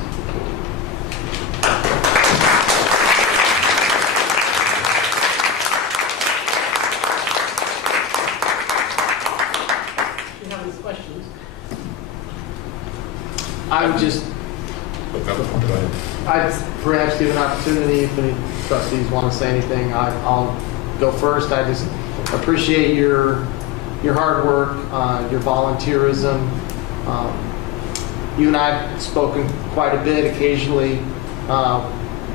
Do you have any questions? I would just, I'd perhaps give an opportunity if any trustees want to say anything. I'll go first. I just appreciate your hard work, your volunteerism. You and I have spoken quite a bit occasionally.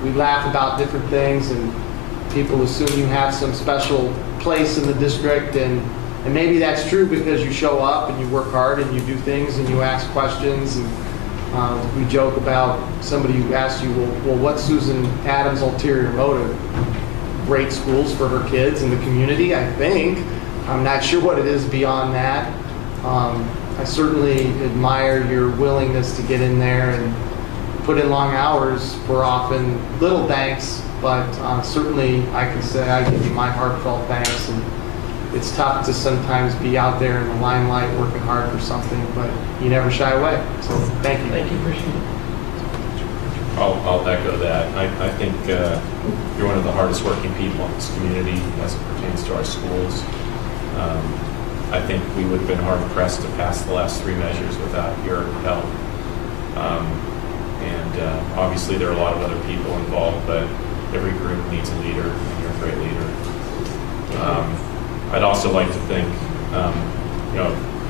We laugh about different things, and people assume you have some special place in the district, and maybe that's true because you show up and you work hard and you do things and you ask questions. And we joke about somebody who asked you, well, what's Susan Adams' ulterior motive? Great schools for her kids and the community, I think. I'm not sure what it is beyond that. I certainly admire your willingness to get in there and put in long hours for often little thanks, but certainly I can say I give you my heartfelt thanks. And it's tough to sometimes be out there in the limelight working hard for something, but you never shy away. So thank you. Thank you, appreciate it. I'll echo that. I think you're one of the hardest working people in this community as it pertains to our schools. I think we would have been hard pressed to pass the last three measures without your help. Obviously there are a lot of other people involved, but every group needs a leader, and you're a great leader. I'd also like to thank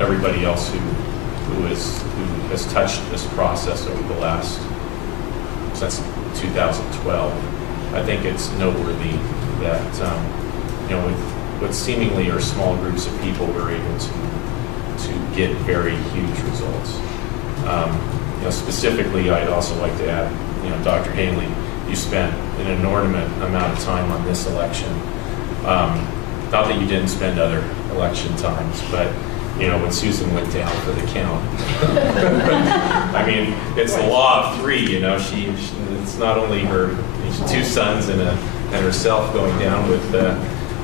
everybody else who has touched this process over the last, since 2012. I think it's noteworthy that with what seemingly are small groups of people, we're able to get very huge results. Specifically, I'd also like to add, Dr. Haley, you spent an inordinate amount of time on this election. Not that you didn't spend other election times, but when Susan went down for the count. I mean, it's the law of three, it's not only her two sons and herself going down with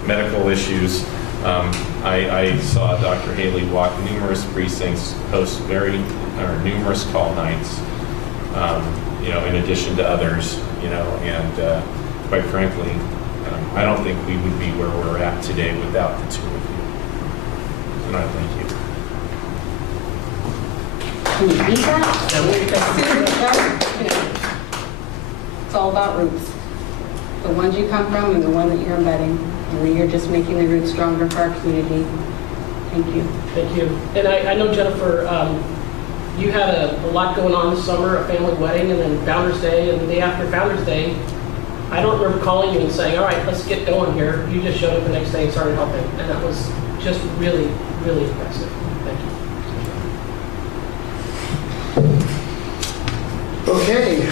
medical issues. I saw Dr. Haley walk numerous precincts, host numerous call nights, in addition to others, and quite frankly, I don't think we would be where we're at today without the two of you. And I thank you. Can you beat that? It's all about roots. The ones you come from and the one that you're embedding. And you're just making the roots stronger for our community. Thank you. Thank you. And I know, Jennifer, you had a lot going on this summer, a family wedding, and then Founders Day, and the day after Founders Day, I don't remember calling you and saying, all right, let's get going here. You just showed up the next day and started helping. And that was just really, really impressive. Thank you. Okay.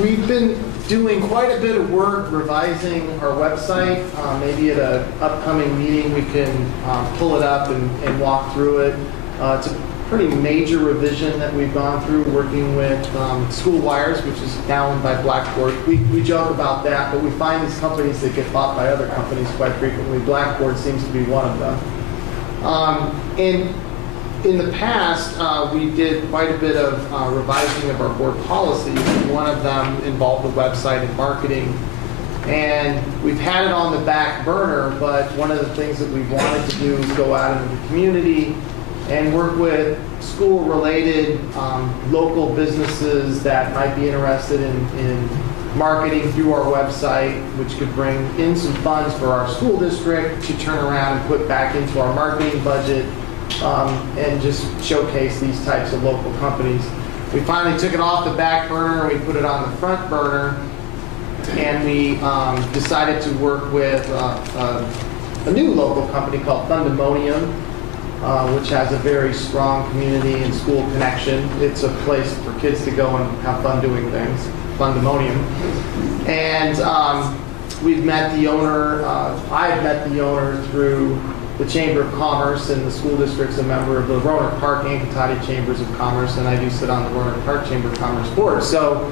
We've been doing quite a bit of work revising our website. Maybe at an upcoming meeting we can pull it up and walk through it. It's a pretty major revision that we've gone through working with School Wires, which is now owned by Blackboard. We joke about that, but we find these companies that get bought by other companies quite frequently. Blackboard seems to be one of them. And in the past, we did quite a bit of revising of our board policies. One of them involved the website and marketing. And we've had it on the back burner, but one of the things that we wanted to do is go out into the community and work with school-related local businesses that might be interested in marketing through our website, which could bring in some funds for our school district to turn around and put back into our marketing budget and just showcase these types of local companies. We finally took it off the back burner, we put it on the front burner, and we decided to work with a new local company called Fundemonium, which has a very strong community and school connection. It's a place for kids to go and have fun doing things, Fundemonium. And we've met the owner, I've met the owner through the Chamber of Commerce, and the school district's a member of the Roanoke Park and Cotati Chambers of Commerce, and I do sit on the Roanoke Park Chamber of Commerce board. So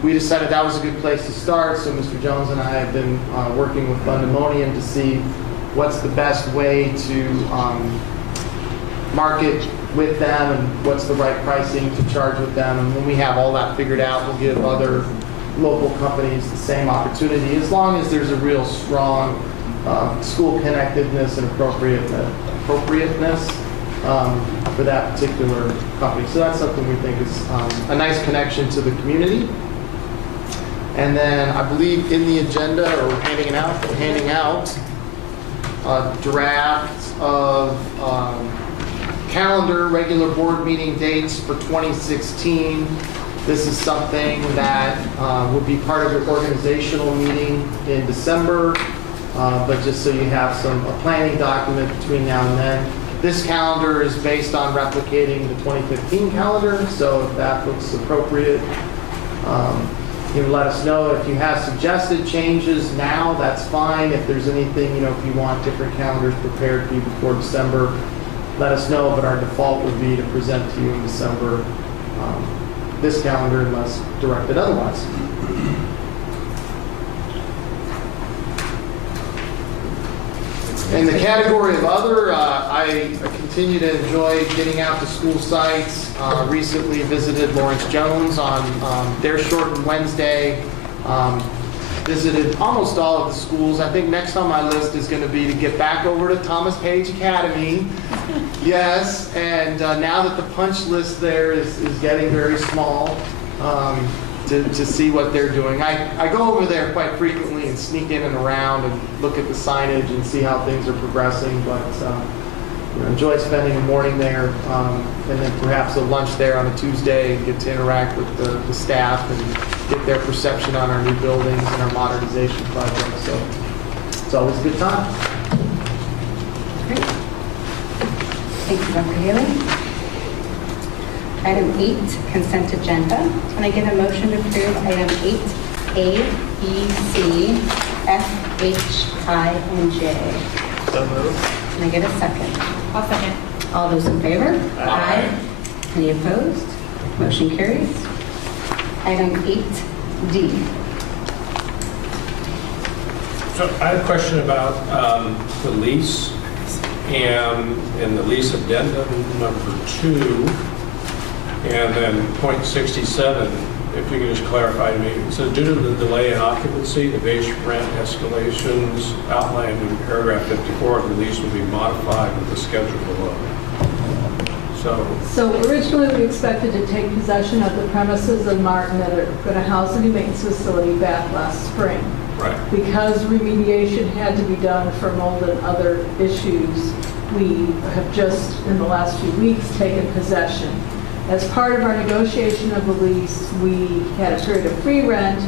we decided that was a good place to start. So Mr. Jones and I have been working with Fundemonium to see what's the best way to market with them and what's the right pricing to charge with them. And when we have all that figured out, we'll give other local companies the same opportunity, as long as there's a real strong school connectedness and appropriateness for that particular company. So that's something we think is a nice connection to the community. And then I believe in the agenda, or we're handing out a draft of calendar regular board meeting dates for 2016. This is something that will be part of your organizational meeting in December, but just so you have a planning document between now and then. This calendar is based on replicating the 2015 calendar, so if that looks appropriate, you let us know. If you have suggested changes now, that's fine. If there's anything, if you want different calendars prepared for you before December, let us know, but our default would be to present to you in December this calendar unless directed otherwise. In the category of other, I continue to enjoy getting out to school sites. Recently visited Lawrence Jones on their shortened Wednesday. Visited almost all of the schools. I think next on my list is going to be to get back over to Thomas Page Academy. Yes, and now that the punch list there is getting very small, to see what they're doing. I go over there quite frequently and sneak in and around and look at the signage and see how things are progressing, but enjoy spending a morning there, and then perhaps a lunch there on a Tuesday and get to interact with the staff and get their perception on our new buildings and our modernization project. So it's always a good time. Great. Thank you, Dr. Haley. Item 8, consent agenda. Can I get a motion to approve item 8A, B, C, F, H, I, and J? So moved. Can I get a second? I'll second. All those in favor? Aye. Any opposed? Motion carries. Item 8D. So I have a question about the lease and in the lease addendum number 2, and then point 67, if you could just clarify to me. It says, due to the delay in occupancy, the base rent escalations outlined in paragraph 54 of the lease will be modified with the schedule below. So originally we expected to take possession of the premises in Martin that are going to house a new maintenance facility back last spring. Right. Because remediation had to be done for mold and other issues, we have just in the last few weeks taken possession. As part of our negotiation of the lease, we had a period of free rent,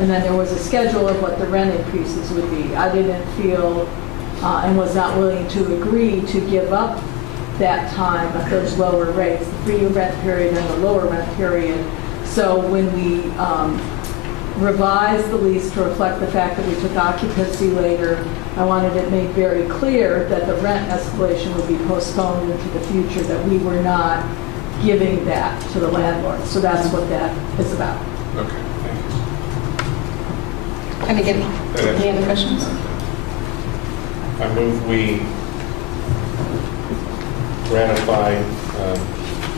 and then there was a schedule of what the rent increases would be. I didn't feel and was not willing to agree to give up that time at those lower rates, the free rent period and the lower rent period. So when we revised the lease to reflect the fact that we took occupancy later, I wanted it made very clear that the rent escalation would be postponed into the future, that we were not giving that to the landlord. So that's what that is about. Okay, thank you. Can I get any other questions? I move we ratify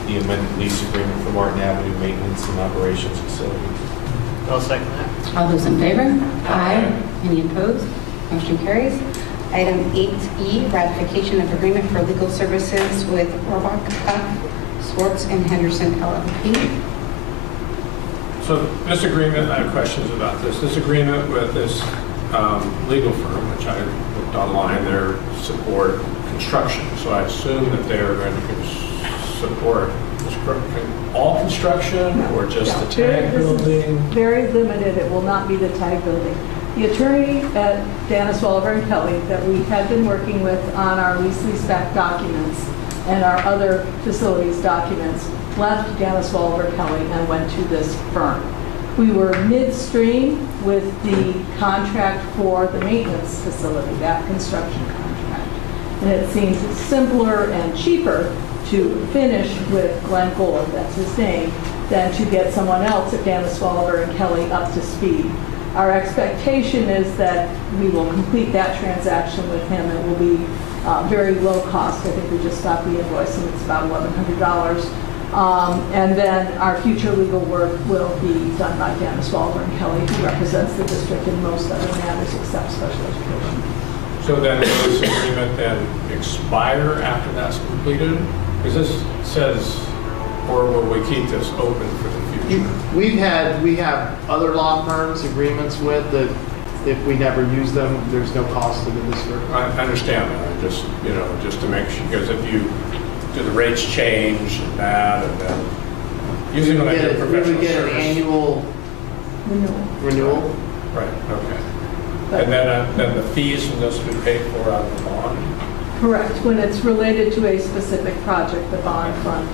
the amended lease agreement for Martin Avenue Maintenance and Operations Facility. I'll second that. All those in favor? Aye. Any opposed? Motion carries. Item 8E, ratification of agreement for legal services with Orbach, Swartz, and Henderson LLP. So this agreement, I have questions about this. This agreement with this legal firm, which I looked online, their support construction. So I assume that they are going to support all construction or just the tag building? Very limited. It will not be the tag building. The attorney at Dennis, Oliver and Kelly that we had been working with on our lease-leaseback documents and our other facilities documents left Dennis, Oliver, Kelly and went to this firm. We were midstream with the contract for the maintenance facility, that construction contract. And it seems simpler and cheaper to finish with Glenn Gold, that's his name, than to get someone else at Dennis, Oliver and Kelly up to speed. Our expectation is that we will complete that transaction with him. It will be very low cost. I think we just got the invoice and it's about $1,100. And then our future legal work will be done by Dennis, Oliver and Kelly, who represents the district in most other matters except special education. So then will this agreement then expire after that's completed? Because this says, or will we keep this open for the future? We have other law firms agreements with that if we never use them, there's no cost to the district. I understand that. I just, just to make sure, because if you do the rates change and that, and then usually when I do professional we would get service, an annual renewal. Right. Okay. And then the fees from this would be paid for out of the bond. Correct. When it's related to a specific project, the bond fund.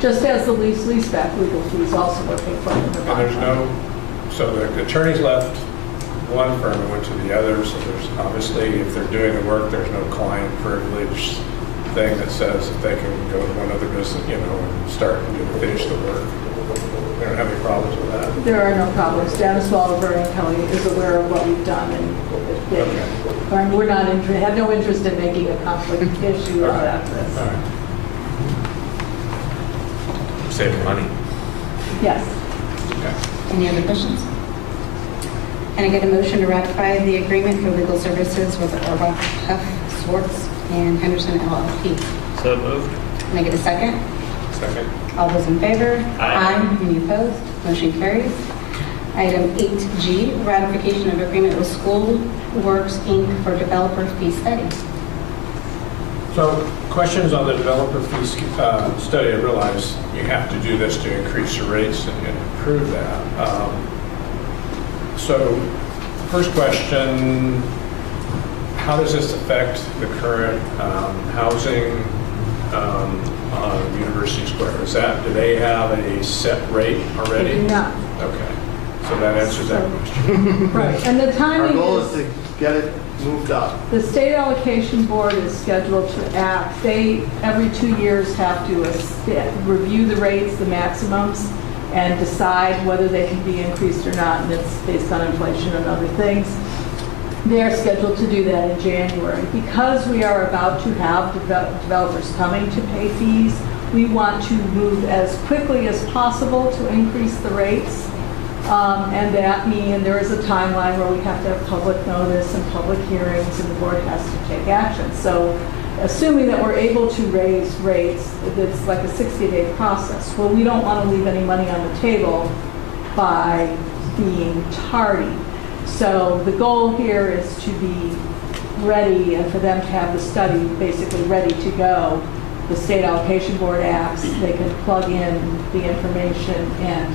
Just as the leaseback legal fees also were paid for in the bond And there's so the attorneys left one firm and went to the other, so there's obviously, if they're doing the work, there's no client privilege thing that says that they can go to one other business, and start and finish the work. They don't have any problems with that. There are no problems. Dennis, Oliver, and Kelly is aware of what we've done, and we're not have no interest in making a conflict issue out of this. All right. Save money. Yes. Okay. Any other questions? Can I get a motion to ratify the agreement for legal services with Orbach, Huff, Swartz, and Henderson LLP? So moved. Can I get a second? Second. All those in favor? Aye. Any opposed? Motion carries. Item 8G, ratification of agreement with School Works, Inc. for developer fee study. So questions on the developer fee study. I realize you have to do this to increase your rates and improve that. So first question, how does this affect the current housing on University Square? Do they have a set rate already? They do not. Okay, so that answers that question. Right. And the Our timing goal is is to get it moved up. the state allocation board is scheduled to act. They, every 2 years, have to review the rates, the maximums, and decide whether they can be increased or not, and it's based on inflation and other things. They are scheduled to do that in January. Because we are about to have developers coming to pay fees, we want to move as quickly as possible to increase the rates. And that means there is a timeline where we have to have public notice and public hearings, and the board has to take action. So assuming that we're able to raise rates, it's like a 60-day process. Well, we don't want to leave any money on the table by being tardy. So the goal here is to be ready and for them to have the study basically ready to go. The state allocation board acts, they can plug in the information, and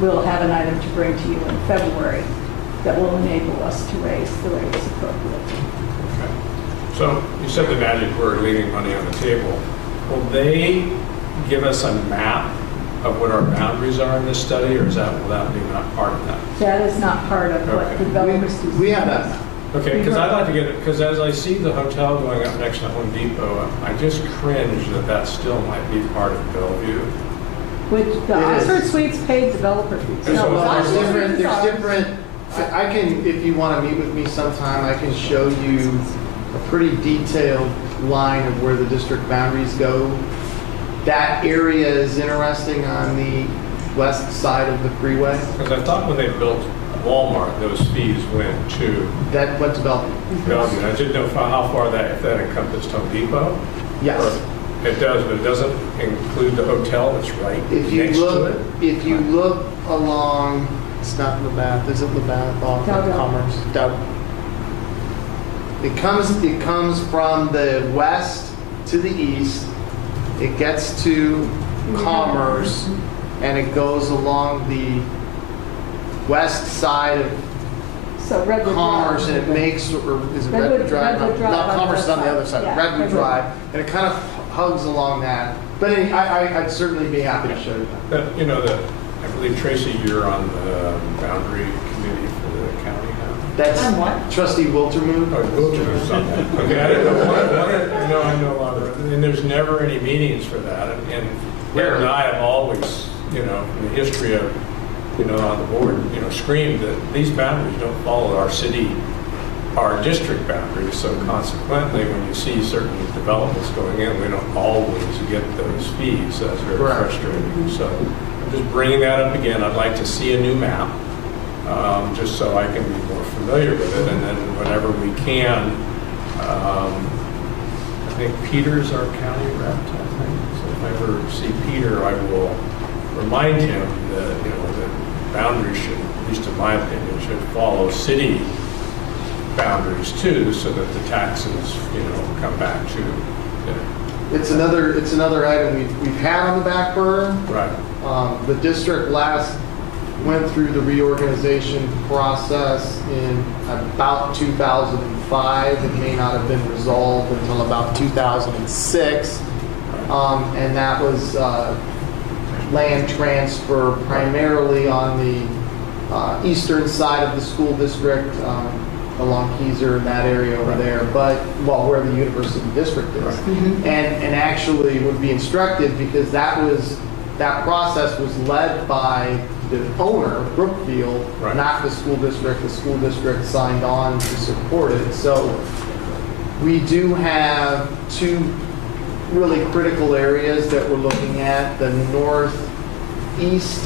we'll have an item to bring to you in February that will enable us to raise the rates appropriately. Okay. So you said the magic word, leaving money on the table. Will they give us a map of what our boundaries are in this study, or is that, will that be not part of that? That is not part of what Okay. the developers do. We have that. Okay, because I'd like to get it, because as I see the hotel going up next to Home Depot, I just cringe that that still might be part of Bellevue. Which the It Oxford is. Suites paid developer fees. So No, there's Oxford There's Suites are- different, I can, if you want to meet with me sometime, I can show you a pretty detailed line of where the district boundaries go. That area is interesting on the west side of the freeway. Because I thought when they built Walmart, those fees went to That went to Bellevue. Bellevue. I didn't know how far that, if that encompassed Home Depot. Yes. Or it does, but it doesn't include the hotel that's right If you next to look, it. if you look along, it's not Labatt, is it Labatt off of Doug. Commerce? Doug. It comes from the west to the east. It gets to Commerce, and it goes along the west side of So Redwood Commerce, Drive. and it makes, or is it Redwood- Redwood Drive? Redwood Drive Not on the Commerce is on the west other side. side, Yeah, Redwood Redwood. Drive, and it kind of hugs along that. But I'd certainly be happy to show you that. You know, I believe, Tracy, you're on the boundary committee for the county now. That's On what? Trustee Wiltermuth. Oh, Wilton or something. Okay, I didn't know, I know a lot of it. And there's never any meetings for that. And Aaron and I have always, you know, in the history of, you know, on the board, you know, screamed that these boundaries don't follow our city, our district boundaries. So consequently, when you see certain developments going in, we don't always get those fees. That's very Correct. frustrating. So I'm just bringing that up again. I'd like to see a new map, just so I can be more familiar with it. And then whenever we can, I think Peter's our county rep, I think. So if I ever see Peter, I will remind him that, you know, that boundaries should, at least in my opinion, should follow city boundaries too, so that the taxes, you know, come back to, It's another item we've had on the back burner. right. The district last went through the reorganization process in about 2005. It may not have been resolved until about 2006. And that was land transfer primarily on the eastern side of the school district, along Keyser and that area over there, but, well, where the university district is. And actually would be instructive because that process was led by the owner, Brookfield, Right. not the school district. The school district signed on to support it. So we do have two really critical areas that we're looking at. The northeast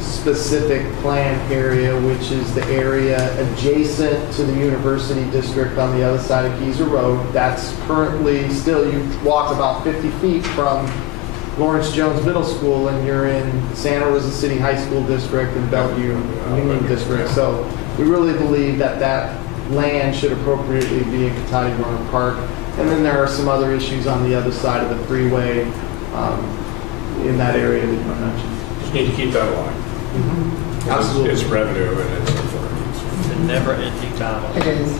specific plan area, which is the area adjacent to the university district on the other side of Keyser Road. That's currently still, you walk about 50 feet from Lawrence Jones Middle School and you're in Santa Rosa City High School District and Bellevue Union District. So we really believe that that land should appropriately be in Cotati Runner Park. And then there are some other issues on the other side of the freeway in that area that you mentioned. Just need to keep that alive. Absolutely. It's revenue and it's important. It's a never-ending battle. It is.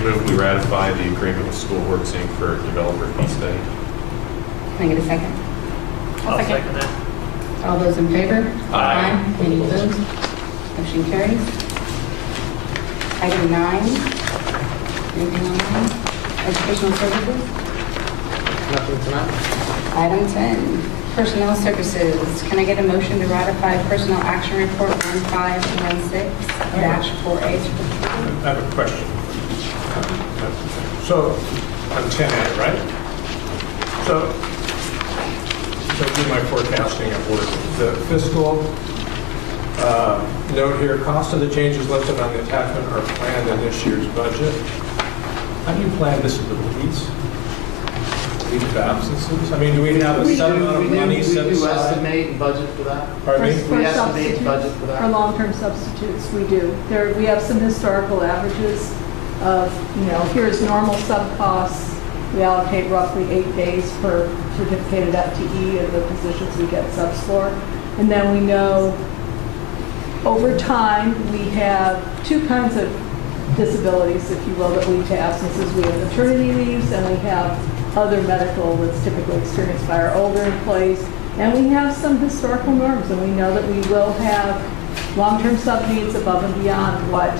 Move we ratify the agreement with School Works Inc. for developer fee study. Can I get a second? I'll second that. All those in favor? Aye. Any opposed? Motion carries. Item 9. Anything on 9? Educational services. Nothing tonight? Item 10. Personnel services. Can I get a motion to ratify personnel action report 1516-4A? I have a question. So, on 10A, right? So do my forecasting at work. The fiscal note here, cost of the changes listed on the attachment are planned in this year's budget. How do you plan this in the weeds? Leave of absences? I mean, do we have a set amount of money set We do aside? estimate and budget for that. Pardon me? We estimate and budget for that. For long-term substitutes, we do. We have some historical averages of, here's normal sub costs. We allocate roughly 8 days per certificated FTE of the positions we get subs for. And then we know over time, we have two kinds of disabilities, if you will, that lead to absences. We have maternity leaves and we have other medical that's typically experienced by our older employees. And we have some historical norms, and we know that we will have long-term sub needs above and beyond what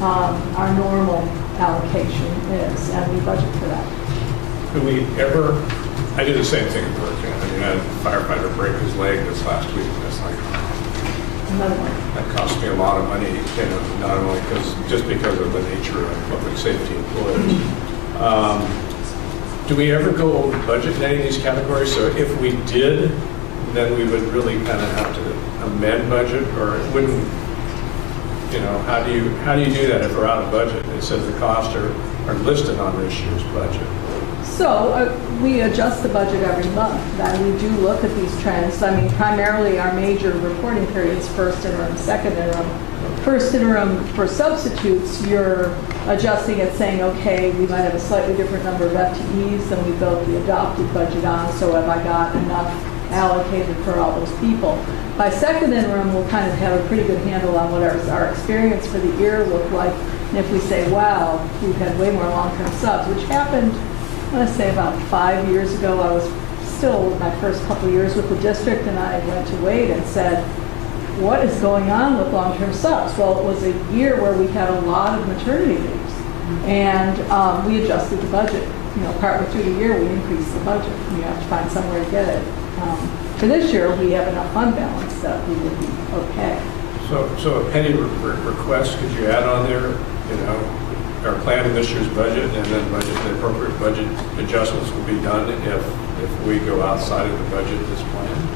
our normal allocation is, and we budget for that. Do we ever, I did the same thing at work. I mean, I had a firefighter break his leg this last week, and it's like, Another one. that cost me a lot of money, you know, not only just because of the nature of public safety employees. Do we ever go over budget in any of these categories? So if we did, then we would really kind of have to amend budget, or it wouldn't, you know, how do you do that if we're out of budget? It says the costs are listed on this year's budget. So we adjust the budget every month, and we do look at these trends. I mean, primarily our major reporting periods, first interim, second interim. First interim for substitutes, you're adjusting it saying, okay, we might have a slightly different number of FTEs than we built the adopted budget on, so have I got enough allocated for all those people? By second interim, we'll kind of have a pretty good handle on what our experience for the year looked like. And if we say, wow, we've had way more long-term subs, which happened, I want to say about 5 years ago. I was still my first couple of years with the district, and I went to Wade and said, what is going on with long-term subs? Well, it was a year where we had a lot of maternity leaves, and we adjusted the budget. You know, partway through the year, we increased the budget. You have to find somewhere to get it. For this year, we have enough fund balance that we would be okay. So a petty request, could you add on there, you know, our plan in this year's budget, and then the appropriate budget adjustments will be done if we go outside of the budget that's planned?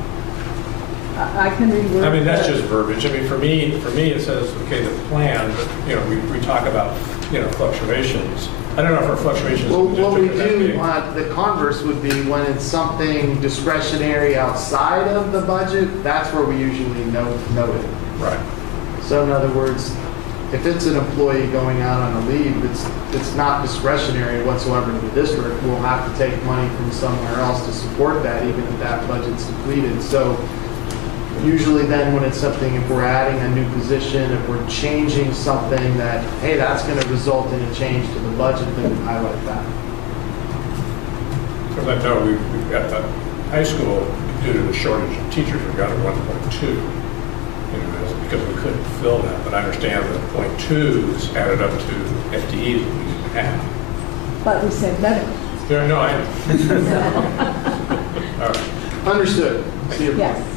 I can reword. I mean, that's just verbiage. I mean, for me, it says, okay, the plan, but, you know, we talk about, you know, fluctuations. I don't know if our fluctuations. Well, what we do, the converse would be when it's something discretionary outside of the budget, that's where we usually note it. Right. So in other words, if it's an employee going out on a leave, it's not discretionary whatsoever to the district. We'll have to take money from somewhere else to support that, even if that budget's depleted. So usually then when it's something, if we're adding a new position, if we're changing something that, hey, that's going to result in a change to the budget, then we highlight that. Because I know we've got the high school, due to the shortage of teachers, we've got a 1.2. You know, because we couldn't fill that, but I understand that 0.2s added up to FTEs we used to have. But we said medical. Yeah, no, all right. Understood. See your Yes. point.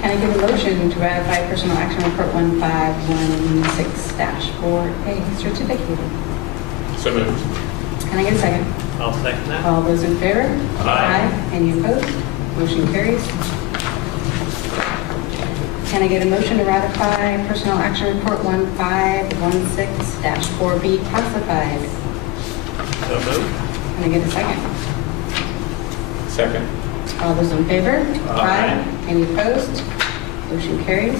Can I give a motion to ratify Personal Action Report 1516-4A certificated? So moved. Can I get a second? I'll second that. All those in favor? Aye. Any opposed? Motion carries. Can I get a motion to ratify Personnel Action Report 1516-4B classified? So moved. Can I get a second? Second. All those in favor? Aye. Any opposed? Motion carries.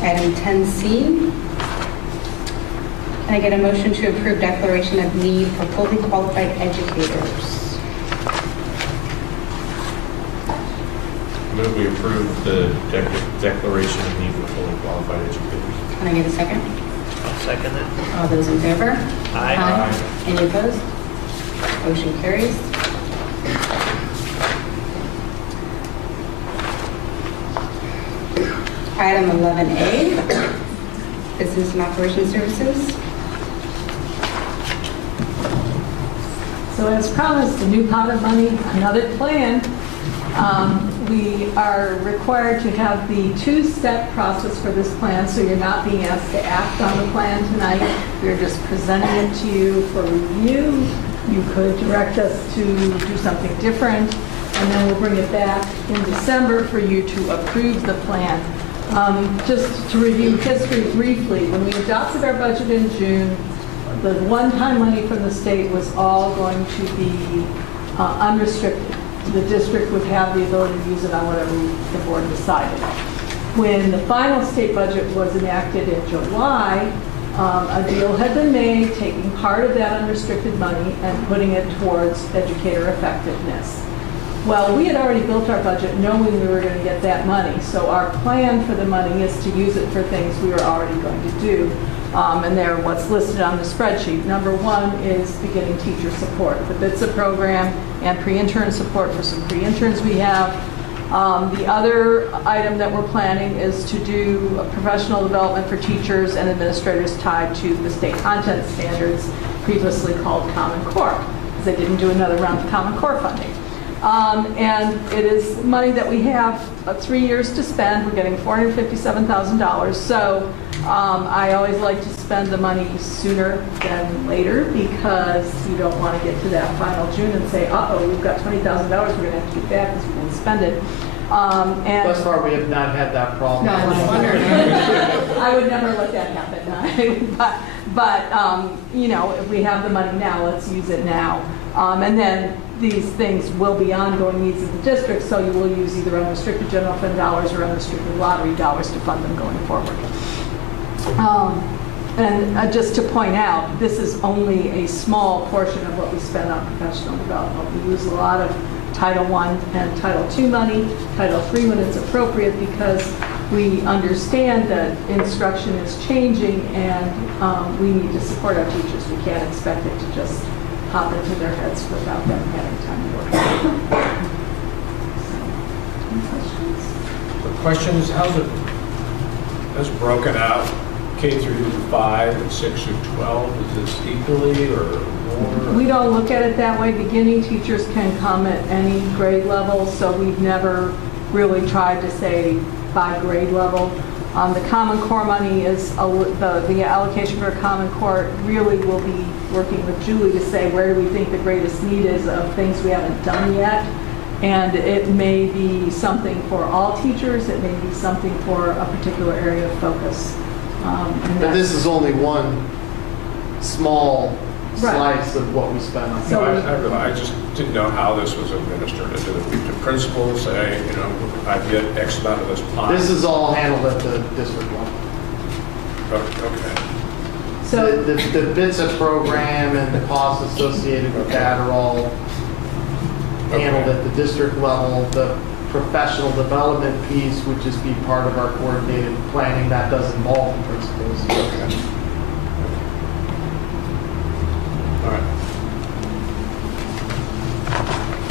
Item 10C. Can I get a motion to approve declaration of need for fully qualified educators? Move we approve the declaration of need for fully qualified educators. Can I get a second? I'll second that. All those in favor? Aye. Any opposed? Motion carries. Item 11A, Business and Operation Services. So as promised, a new pot of money, another plan. We are required to have the two-step process for this plan, so you're not being asked to act on the plan tonight. We're just presenting it to you for review. You could direct us to do something different, and then we'll bring it back in December for you to approve the plan. Just to review history briefly, when we adopted our budget in June, the one-time money from the state was all going to be unrestricted. The district would have the ability to use it on whatever the board decided. When the final state budget was enacted in July, a deal had been made taking part of that unrestricted money and putting it towards educator effectiveness. Well, we had already built our budget knowing we were going to get that money, so our plan for the money is to use it for things we were already going to do. And they're what's listed on the spreadsheet. Number one is beginning teacher support, the BITSA program, and pre-intern support for some pre-interns we have. The other item that we're planning is to do a professional development for teachers and administrators tied to the state content standards, previously called Common Core, because they didn't do another round of Common Core funding. And it is money that we have 3 years to spend. We're getting $457,000. So I always like to spend the money sooner than later, because you don't want to get to that final June and say, uh-oh, we've got $20,000 we're going to have to get back because we didn't spend it. And Thus far, we have not had that problem. no, I was wondering. I would never let that happen. But you know, if we have the money now, let's use it now. And then these things will be ongoing needs of the district, so you will use either unrestricted general fund dollars or unrestricted lottery dollars to fund them going forward. And just to point out, this is only a small portion of what we spend on professional development. We use a lot of Title I and Title II money, Title III when it's appropriate, because we understand that instruction is changing and we need to support our teachers. We can't expect it to just hop into their heads without them having time to work. Any questions? The question is, how's it, that's broken out, K through 5 and 6 through 12, is this equally or more? We don't look at it that way. Beginning teachers can come at any grade level, so we've never really tried to say by grade level. The Common Core money is, the allocation for Common Core really will be working with Julie to say where do we think the greatest need is of things we haven't done yet. And it may be something for all teachers, it may be something for a particular area of focus. But this is only one small slice of what we spend on. So I just didn't know how this was administered. Do the principals say, you know, I get X amount of this pot? This is all handled at the district level. Okay. So the BITSA program and the costs associated with that are all handled at the district level. The professional development piece would just be part of our coordinated planning. That does involve the principals. Okay. All right.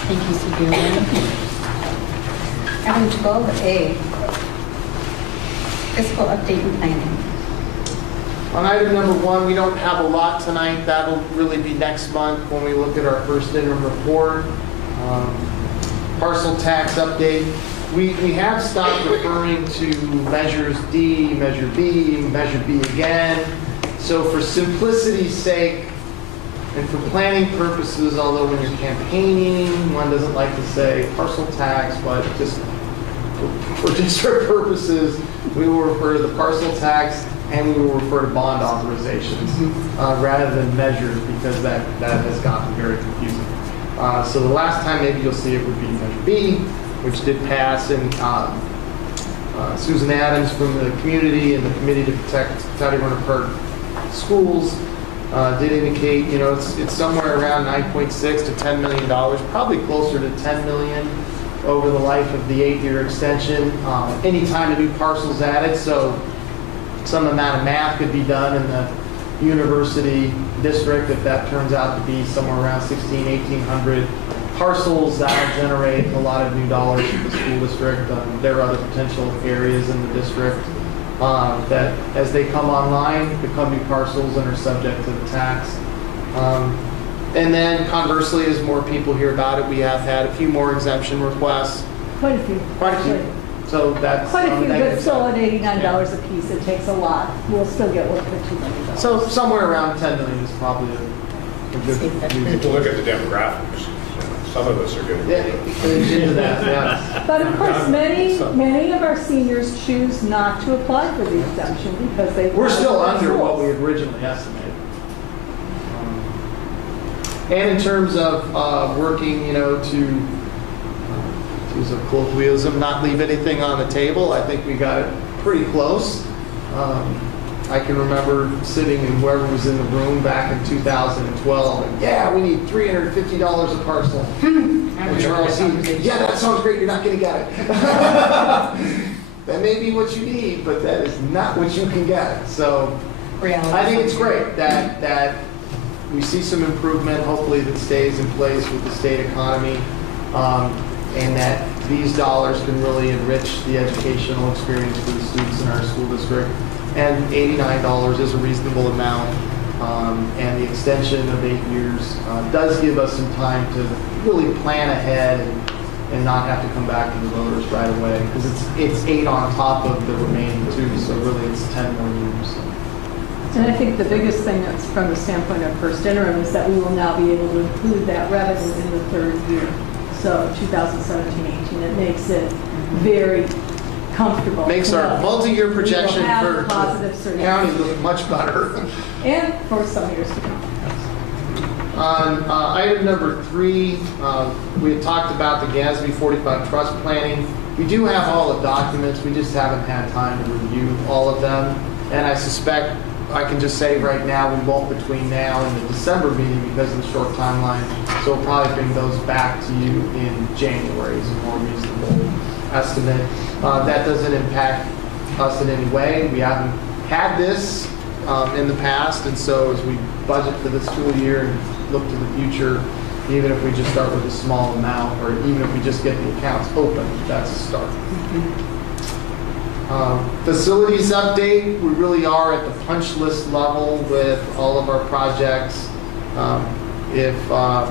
Thank you, Superintendent. Item 12A, fiscal update and planning. On item number 1, we don't have a lot tonight. That'll really be next month when we look at our first interim report. Parcel tax update. We have stopped referring to measures D, measure B, measure B again. So for simplicity's sake, and for planning purposes, although when you're campaigning, one doesn't like to say parcel tax, but just for district purposes, we will refer to the parcel tax and we will refer to bond authorizations rather than measures, because that has gotten very confusing. So the last time maybe you'll see it would be measure B, which did pass, and Susan Adams from the community and the Committee to Protect Toddy Runner Park Schools did indicate, you know, it's somewhere around $9.6 to $10 million, probably closer to $10 million over the life of the 8-year extension. Anytime a new parcel's added, so some amount of math could be done in the university district if that turns out to be somewhere around 1,800 parcels. That'll generate a lot of new dollars for the school district. There are other potential areas in the district that, as they come online, become new parcels and are subject to the tax. And then conversely, as more people hear about it, we have had a few more exemption requests. quite a few. Quite a few. So that's Quite a few, but negative still side. at $89 a piece, it takes a lot. We'll still get work for $2 million. So somewhere around 10 million is probably a good People look at the demographics. Some of us are getting. Yeah, into that, yeah. But of course, many of our seniors choose not to apply for the exemption because they. We're still under what we had originally estimated. And in terms of working, you know, to use a colloquialism, not leave anything on the table, I think we got it pretty close. I can remember sitting and whoever was in the room back in 2012, and yeah, we need $350 a parcel. And Charles said, yeah, that sounds great, you're not going to get it. That may be what you need, but that is not what you can get. So reality. I think it's great that we see some improvement, hopefully that stays in place with the state economy, and that these dollars can really enrich the educational experience for the students in our school district. And $89 is a reasonable amount, and the extension of 8 years does give us some time to really plan ahead and not have to come back to the voters right away, because it's 8 on top of the remaining 2, so really it's 10 more years. And I think the biggest thing that's from the standpoint of first interim is that we will now be able to include that revenue in the 3rd year. So 2017-18, it makes it very comfortable. Makes our multi-year projection We will have for positive the county look much better. And for some years to come. On item number 3, we had talked about the GASB 45 trust planning. We do have all the documents, we just haven't had time to review all of them. And I suspect, I can just say right now, we won't between now and the December meeting because of the short timeline. So we'll probably bring those back to you in January as a more reasonable estimate. That doesn't impact us in any way. We haven't had this in the past, and so as we budget for this school year and look to the future, even if we just start with a small amount, or even if we just get the accounts open, that's a start. Facilities update, we really are at the punch list level with all of our projects. If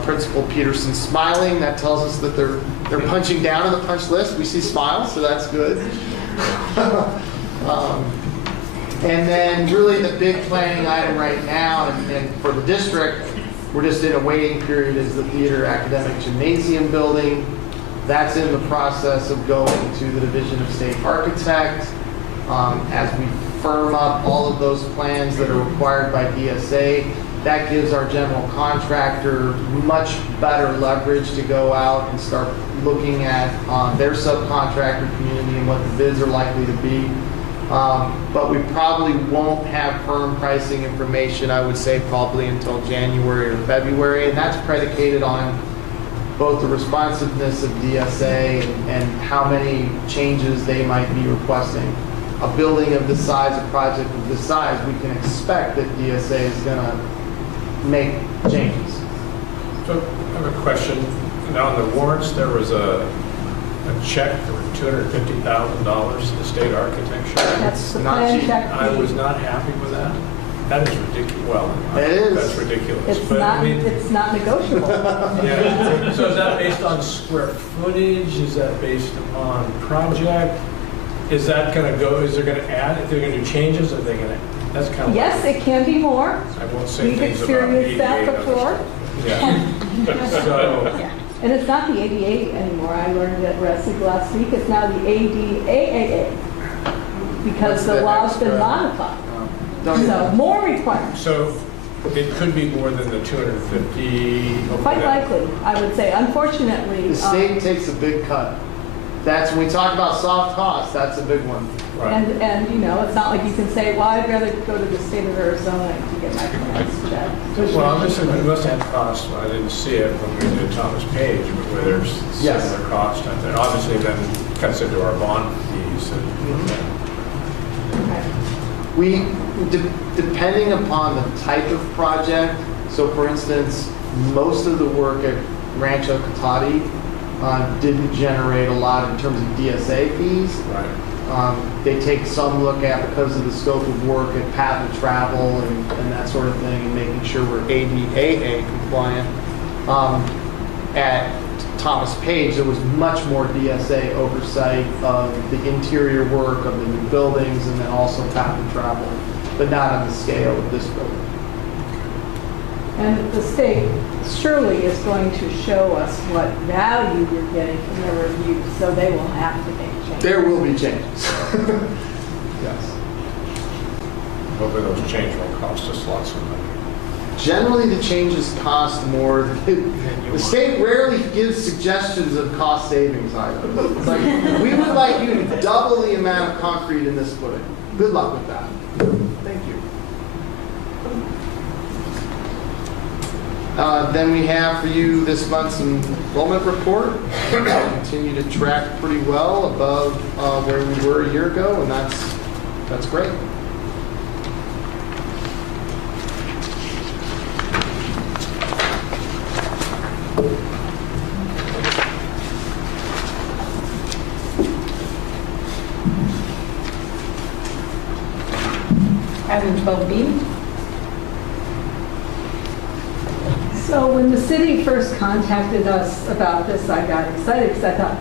Principal Peterson's smiling, that tells us that they're punching down on the punch list. We see smiles, so that's good. And then really the big planning item right now, and for the district, we're just in a waiting period, is the Theater Academic Gymnasium building. That's in the process of going to the Division of State Architect. As we firm up all of those plans that are required by DSA, that gives our general contractor much better leverage to go out and start looking at their subcontractor community and what the bids are likely to be. But we probably won't have firm pricing information, I would say, probably until January or February, and that's predicated on both the responsiveness of DSA and how many changes they might be requesting. A building of this size, a project of this size, we can expect that DSA is going to make changes. So I have a question. Now, on the warrants, there was a check for $250,000 to the state architecture. That's the Not plan cheap. check. I was not happy with that. That is ridiculous. Well, It is. That's ridiculous. It's But, not, I mean, it's not negotiable. yeah. So is that based on square footage? Is that based upon project? Is that going to go, is there going to add, if they're going to do changes, are they going to, that's kind of. Yes, it can be more. I won't say We've things about experienced that ADA other before. stuff. Yeah. So, And it's not the ADA anymore. I learned at RESIG last week. It's now the ADAAA because the What's the law's been extra? modified. Don't- So more requirements. so it could be more than the 250. Quite likely, I would say. Unfortunately, The state takes a big cut. That's, when we talk about soft costs, that's a big one. Right. and you know, it's not like you can say, well, I'd rather go to the state of Arizona to get my plans for that. Well, I'm just saying, we must have costs. I didn't see it when we did Thomas Page, but where there's Yes. similar cost out there. Obviously, then cuts into our bond fees. Okay. Depending upon the type of project, so for instance, most of the work at Rancho Cotati didn't generate a lot in terms of DSA fees. Right. They take some look at, because of the scope of work, at patent travel and that sort of thing, and making sure we're ADAA compliant. At Thomas Page, there was much more DSA oversight of the interior work of the new buildings and then also patent travel, but not on the scale of this building. And the state surely is going to show us what value you're getting from their review, so they will have to make changes. There will be changes. Yes. Hopefully those changes won't cost us lots of money. Generally, the changes cost more. The state rarely gives suggestions of cost savings items. It's like, we would like you to double the amount of concrete in this footing. Good luck with that. Thank you. Then we have for you this month's enrollment report. We continue to track pretty well above where we were a year ago, and that's great. Item 12B. So when the city first contacted us about this, I got excited because I thought,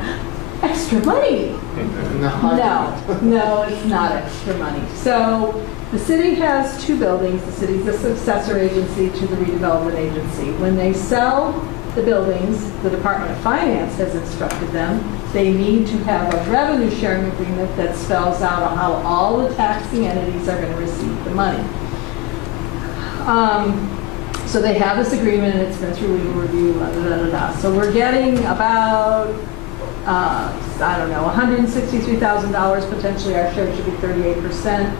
extra money. No, it's not extra money. So the city has two buildings. The city's a successor agency to the redevelopment agency. When they sell the buildings, the Department of Finance has instructed them, they need to have a revenue sharing agreement that spells out how all the taxing entities are going to receive the money. So they have this agreement, and it's been through legal review, So we're getting about, I don't know, $163,000 potentially. Our share should be 38%.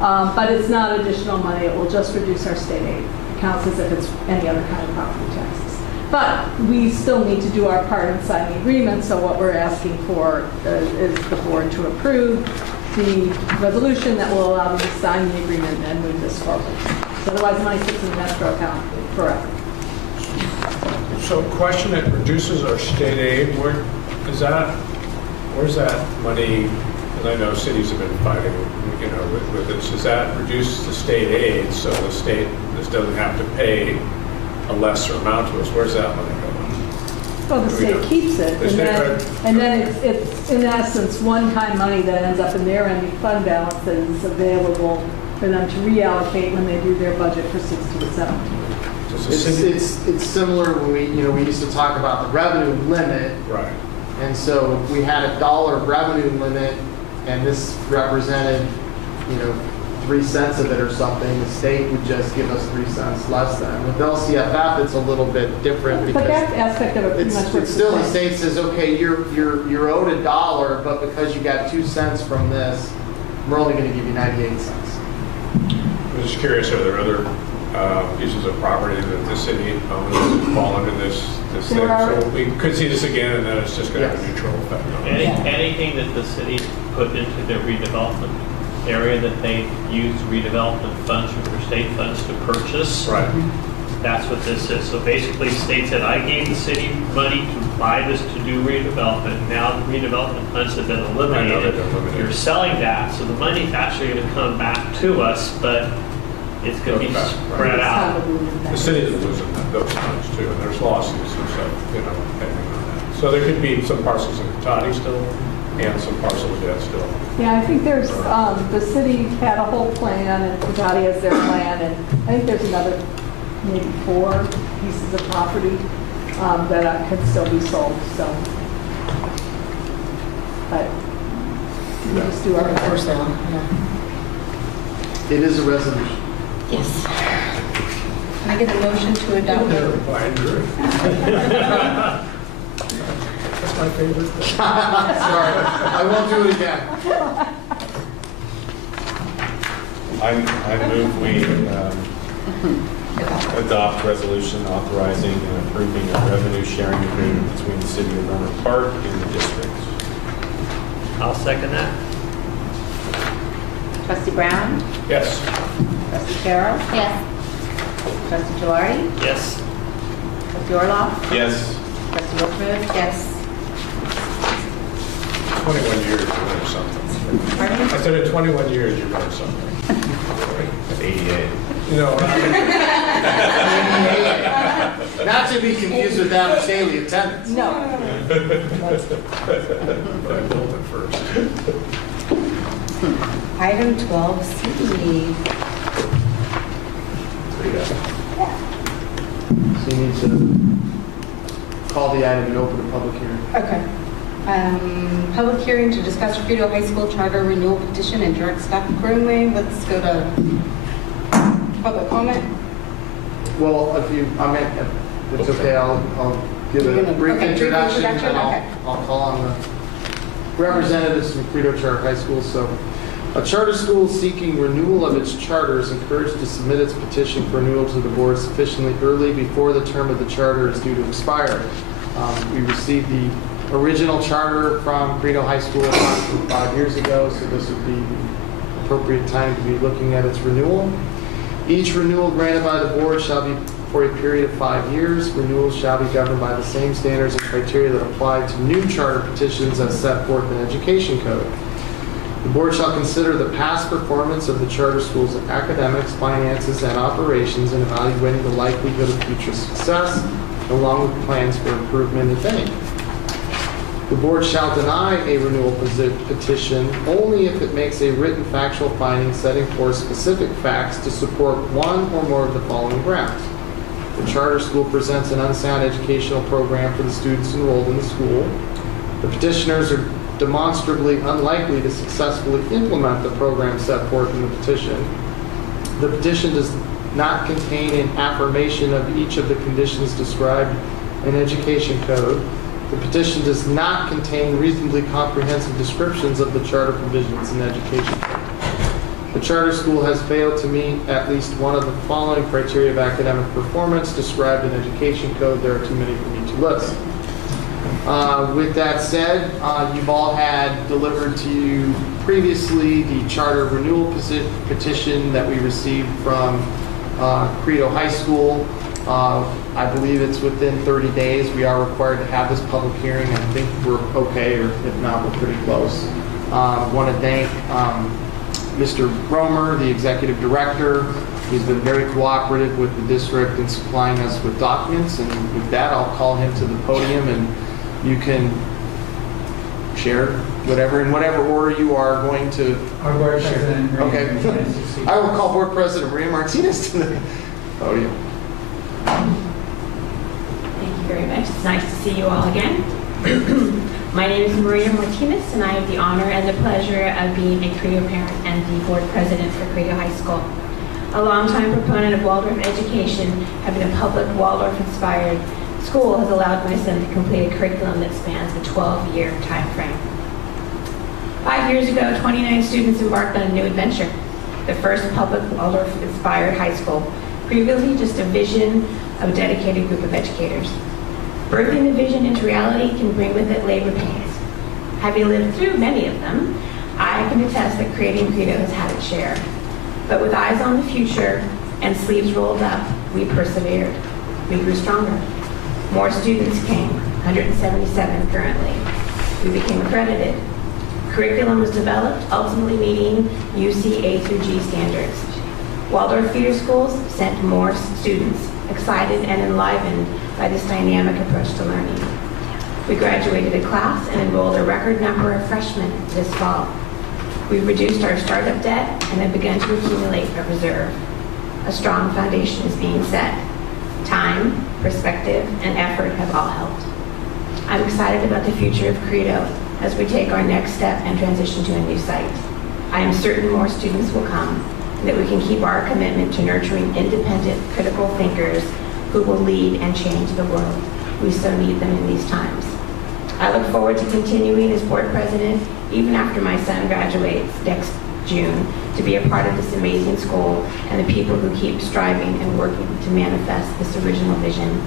But it's not additional money. It will just reduce our state aid. It counts as if it's any other kind of property taxes. But we still need to do our part in signing the agreement. So what we're asking for is the board to approve the resolution that will allow them to sign the agreement and move this forward. So otherwise, the money sits in the escrow account forever. So question, it reduces our state aid. Where's that money? Because I know cities have been fighting, with this. Does that reduce the state aid so the state doesn't have to pay a lesser amount to us? Where's that money going? Well, the state keeps it, and then it's in essence one-time money that ends up in their ending fund balance that is available for them to reallocate when they do their budget for 16 to 17. It's similar when we used to talk about the revenue limit. Right. And so we had a $1 revenue limit, and this represented, 3 cents of it or something. The state would just give us 3 cents less than. With LCFF, it's a little bit different because but that aspect of it pretty much it's still the state says, okay, you're owed $1, but because you got 2 cents from this, we're only going to give you 98 cents. I'm just curious, are there other pieces of property that the city owns that fall under this thing? So we could see this again, and then it's just going to have a neutral effect. Anything that the city put into their redevelopment area that they use redevelopment funds or their state funds to purchase. Right. That's what this is. So basically, the state said, I gave the city money to buy this to do redevelopment. Now the redevelopment funds have been eliminated. You're selling that, so the money's actually going to come back to us, but it's going to be spread out. The city is losing those funds too, and there's lawsuits and stuff, pending on that. So there could be some parcels in Cotati still, and some parcels of debt still. Yeah, I think there's, the city had a whole plan, and Cotati has their plan, and I think there's another maybe 4 pieces of property that can still be sold, so. But we just do our part. It is a resolution. Yes. Can I get a motion to adopt? That's my favorite thing. Sorry, I won't do it again. I move we adopt resolution authorizing and approving a revenue sharing agreement between the city of Warner Park and the district. I'll second that. Trustee Brown? Yes. Trustee Carroll? Yes. Trustee Gelari? Yes. Trustee Orloff? Yes. Trustee Wilfred? Yes. 21 years, you learned something. Pardon me? I said in 21 years, you learned something. 88. Not to be confused with average daily attendance. No. But I built it first. Item 12C. So you need to call the item and open a public hearing. Okay. Public hearing to discuss Frito High School charter renewal petition and direct staff accordingly. Let's go to public comment. Well, if it's okay, I'll give a brief introduction, and then I'll call on the representatives from Frito Charter High School. So, a charter school seeking renewal of its charter is encouraged to submit its petition for renewal to the board sufficiently early before the term of the charter is due to expire. We received the original charter from Frito High School approximately 5 years ago, so this would be the appropriate time to be looking at its renewal. Each renewal granted by the board shall be for a period of 5 years. Renewals shall be governed by the same standards and criteria that apply to new charter petitions as set forth in Education Code. The board shall consider the past performance of the charter school's academics, finances, and operations in evaluating the likelihood of future success, along with plans for improvement, if any. The board shall deny a renewal petition only if it makes a written factual finding setting forth specific facts to support one or more of the following grounds. The charter school presents an unsound educational program for the students enrolled in the school. The petitioners are demonstrably unlikely to successfully implement the program set forth in the petition. The petition does not contain an affirmation of each of the conditions described in Education Code. The petition does not contain reasonably comprehensive descriptions of the charter provisions in Education Code. The charter school has failed to meet at least one of the following criteria of academic performance described in Education Code. There are too many for me to list. With that said, you've all had delivered to you previously the charter renewal petition that we received from Credo High School. I believe it's within 30 days. We are required to have this public hearing. I think we're okay, or if not, we're pretty close. Want to thank Mr. Romer, the executive director. He's been very cooperative with the district in supplying us with documents. And with that, I'll call him to the podium, and you can share whatever, in whatever order you are going to Our board share. president, Maria Okay. Martinez. I will call board president Maria Martinez to the podium. Thank you very much. It's nice to see you all again. My name is Maria Martinez, and I have the honor and the pleasure of being a Credo parent and the board president for Credo High School. A longtime proponent of Waldorf education, having a public Waldorf-inspired school has allowed my son to complete a curriculum that spans a 12-year time frame. 5 years ago, 29 students embarked on a new adventure, the first public Waldorf-inspired high school, previously just a vision of a dedicated group of educators. Birthing the vision into reality can bring with it labor pains. Having lived through many of them, I can attest that creating Credo has had its share. But with eyes on the future and sleeves rolled up, we persevered. We grew stronger. More students came, 177 currently. We became accredited. Curriculum was developed, ultimately meeting UC A through G standards. Waldorf feeder schools sent more students, excited and enlivened by this dynamic approach to learning. We graduated a class and enrolled a record number of freshmen this fall. We've reduced our startup debt and have begun to accumulate a reserve. A strong foundation is being set. Time, perspective, and effort have all helped. I'm excited about the future of Credo as we take our next step and transition to a new site. I am certain more students will come, and that we can keep our commitment to nurturing independent, critical thinkers who will lead and change the world. We so need them in these times. I look forward to continuing as board president, even after my son graduates next June, to be a part of this amazing school and the people who keep striving and working to manifest this original vision.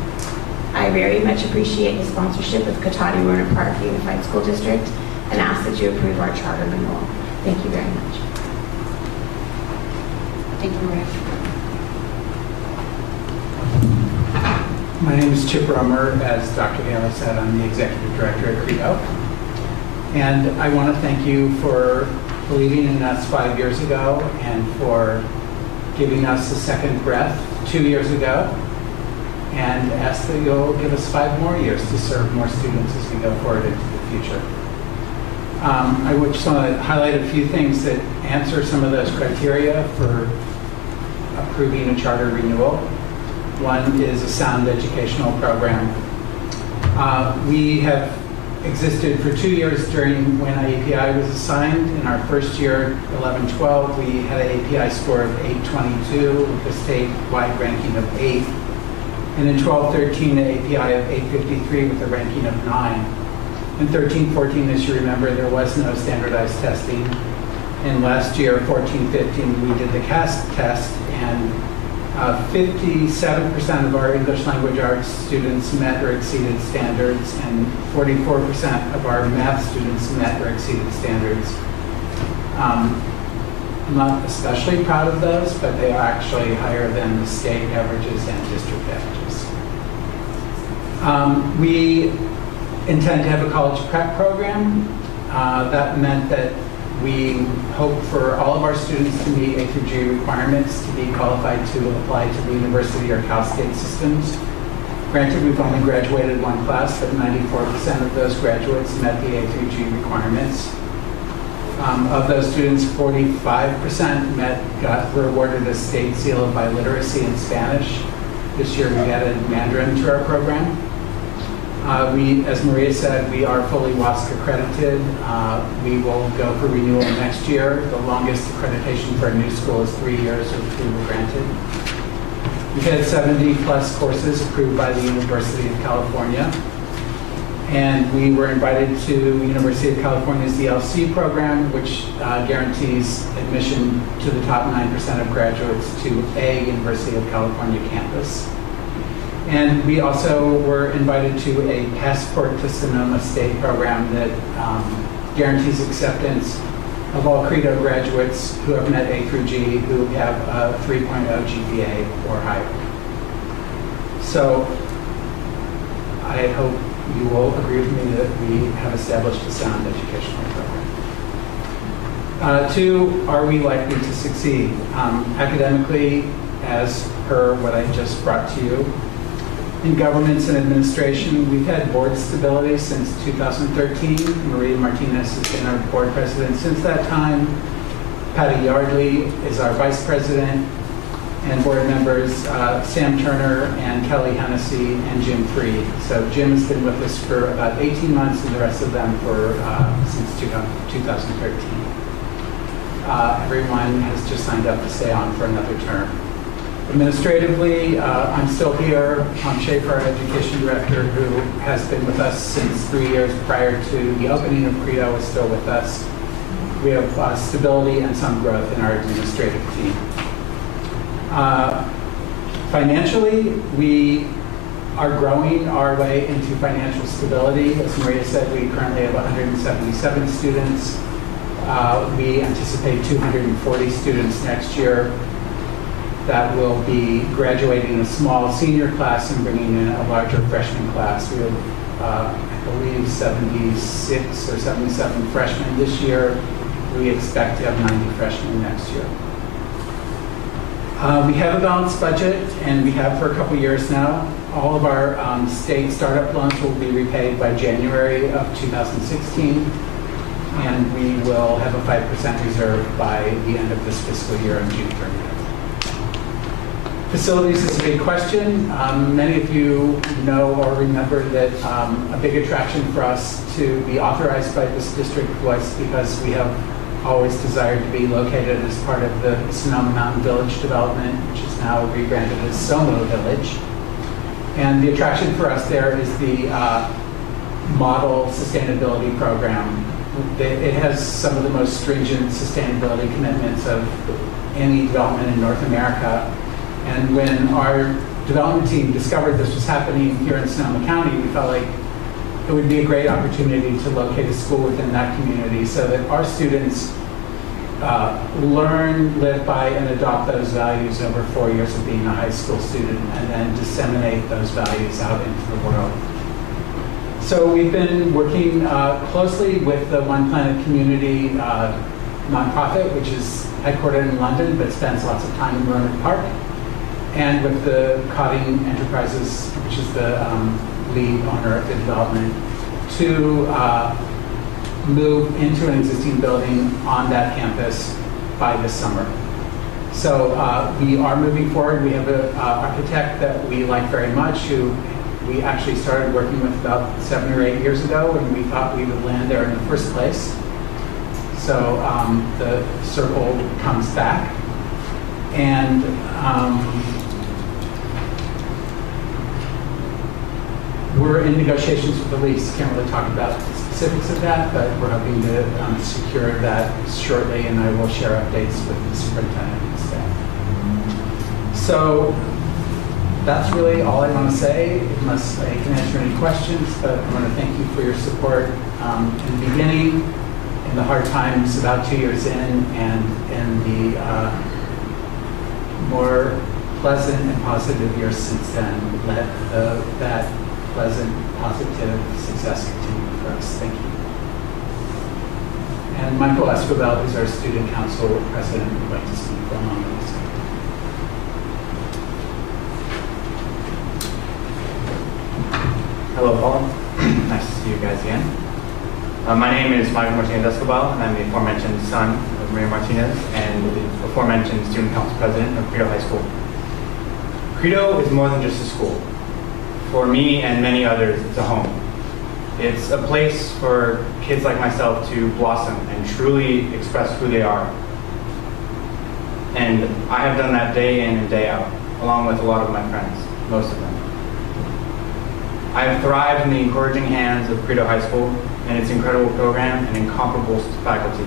I very much appreciate the sponsorship of Cotati-Werner Park Unified School District and ask that you approve our charter renewal. Thank you very much. Thank you, Maria. My name is Chip Romer. As Dr. Gala said, I'm the executive director at Credo. And I want to thank you for believing in us 5 years ago and for giving us a second breath 2 years ago, and ask that you'll give us 5 more years to serve more students as we go forward into the future. I would just want to highlight a few things that answer some of those criteria for approving a charter renewal. One is a sound educational program. We have existed for 2 years during when API was assigned. In our first year, 11-12, we had an API score of 822 with a statewide ranking of 8. And in 12-13, an API of 853 with a ranking of 9. In 13-14, as you remember, there was no standardized testing. And last year, 14-15, we did the CAST test, and 57% of our English language arts students met or exceeded standards, and 44% of our math students met or exceeded standards. I'm not especially proud of those, but they are actually higher than the state averages and district averages. We intend to have a college prep program. That meant that We hope for all of our students to meet A through G requirements to be qualified to apply to the university or Cal State systems. Granted, we've only graduated one class, but 94% of those graduates met the A through G requirements. Of those students, 45% were awarded a state seal of biliteracy in Spanish. This year we added Mandarin to our program. As Maria said, we are fully WASC accredited. We will go for renewal next year. The longest accreditation for a new school is 3 years, which we were granted. We've had 70 plus courses approved by the University of California. And we were invited to University of California's ELC program, which guarantees admission to the top 9% of graduates to a University of California campus. And we also were invited to a Passport to Sonoma State program that guarantees acceptance of all Credo graduates who have met A through G, who have a 3.0 GPA or higher. So I hope you will agree with me that we have established a sound educational program. Two, are we likely to succeed? Academically, as per what I just brought to you. In governments and administration, we've had board stability since 2013. Maria Martinez has been our board president since that time. Patty Yardley is our vice president, and board members Sam Turner and Kelly Hennessy and Jim Freed. So Jim has been with us for about 18 months, and the rest of them for since 2013. Everyone has just signed up to stay on for another term. Administratively, I'm still here. Tom Schaefer, our education director, who has been with us since 3 years prior to the opening of Credo, is still with us. We have stability and some growth in our administrative team. Financially, we are growing our way into financial stability. As Maria said, we currently have 177 students. We anticipate 240 students next year that will be graduating a small senior class and bringing in a larger freshman class. We have, I believe, 76 or 77 freshmen this year. We expect to have 90 freshmen next year. We have a balanced budget, and we have for a couple years now. All of our state startup loans will be repaid by January of 2016, and we will have a 5% reserve by the end of this fiscal year on June 30th. Facilities is a big question. Many of you know or remember that a big attraction for us to be authorized by this district was because we have always desired to be located as part of the Sonoma Mountain Village development, which is now rebranded as SOMO Village. And the attraction for us there is the model sustainability program. It has some of the most stringent sustainability commitments of any development in North America. And when our development team discovered this was happening here in Sonoma County, we felt like it would be a great opportunity to locate a school within that community so that our students learn, live by, and adopt those values over 4 years of being a high school student, and then disseminate those values out into the world. So we've been working closely with the One Planet Community nonprofit, which is headquartered in London, but spends lots of time in Roanoke Park, and with the Cotting Enterprises, which is the lead owner of the development, to move into an existing building on that campus by this summer. So we are moving forward. We have an architect that we like very much, who we actually started working with about 7 or 8 years ago, and we thought we would land there in the first place. So the circle comes back. And we're in negotiations with the lease. Can't really talk about the specifics of that, but we're hoping to secure that shortly, and I will share updates with the superintendent and staff. So that's really all I want to say, unless I can answer any questions, but I want to thank you for your support in the beginning, in the hard times about 2 years in, and in the more pleasant and positive years since then. Let that pleasant, positive success continue for us. Thank you. And Michael Escobar, who's our student council president, would like to speak for a moment. Hello, Paul. Nice to see you guys again. My name is Mario Martinez Escobar, and I'm the aforementioned son of Maria Martinez and the aforementioned student council president of Credo High School. Credo is more than just a school. For me and many others, it's a home. It's a place for kids like myself to blossom and truly express who they are. And I have done that day in and day out, along with a lot of my friends, most of them. I have thrived in the encouraging hands of Credo High School and its incredible program and incomparable faculty.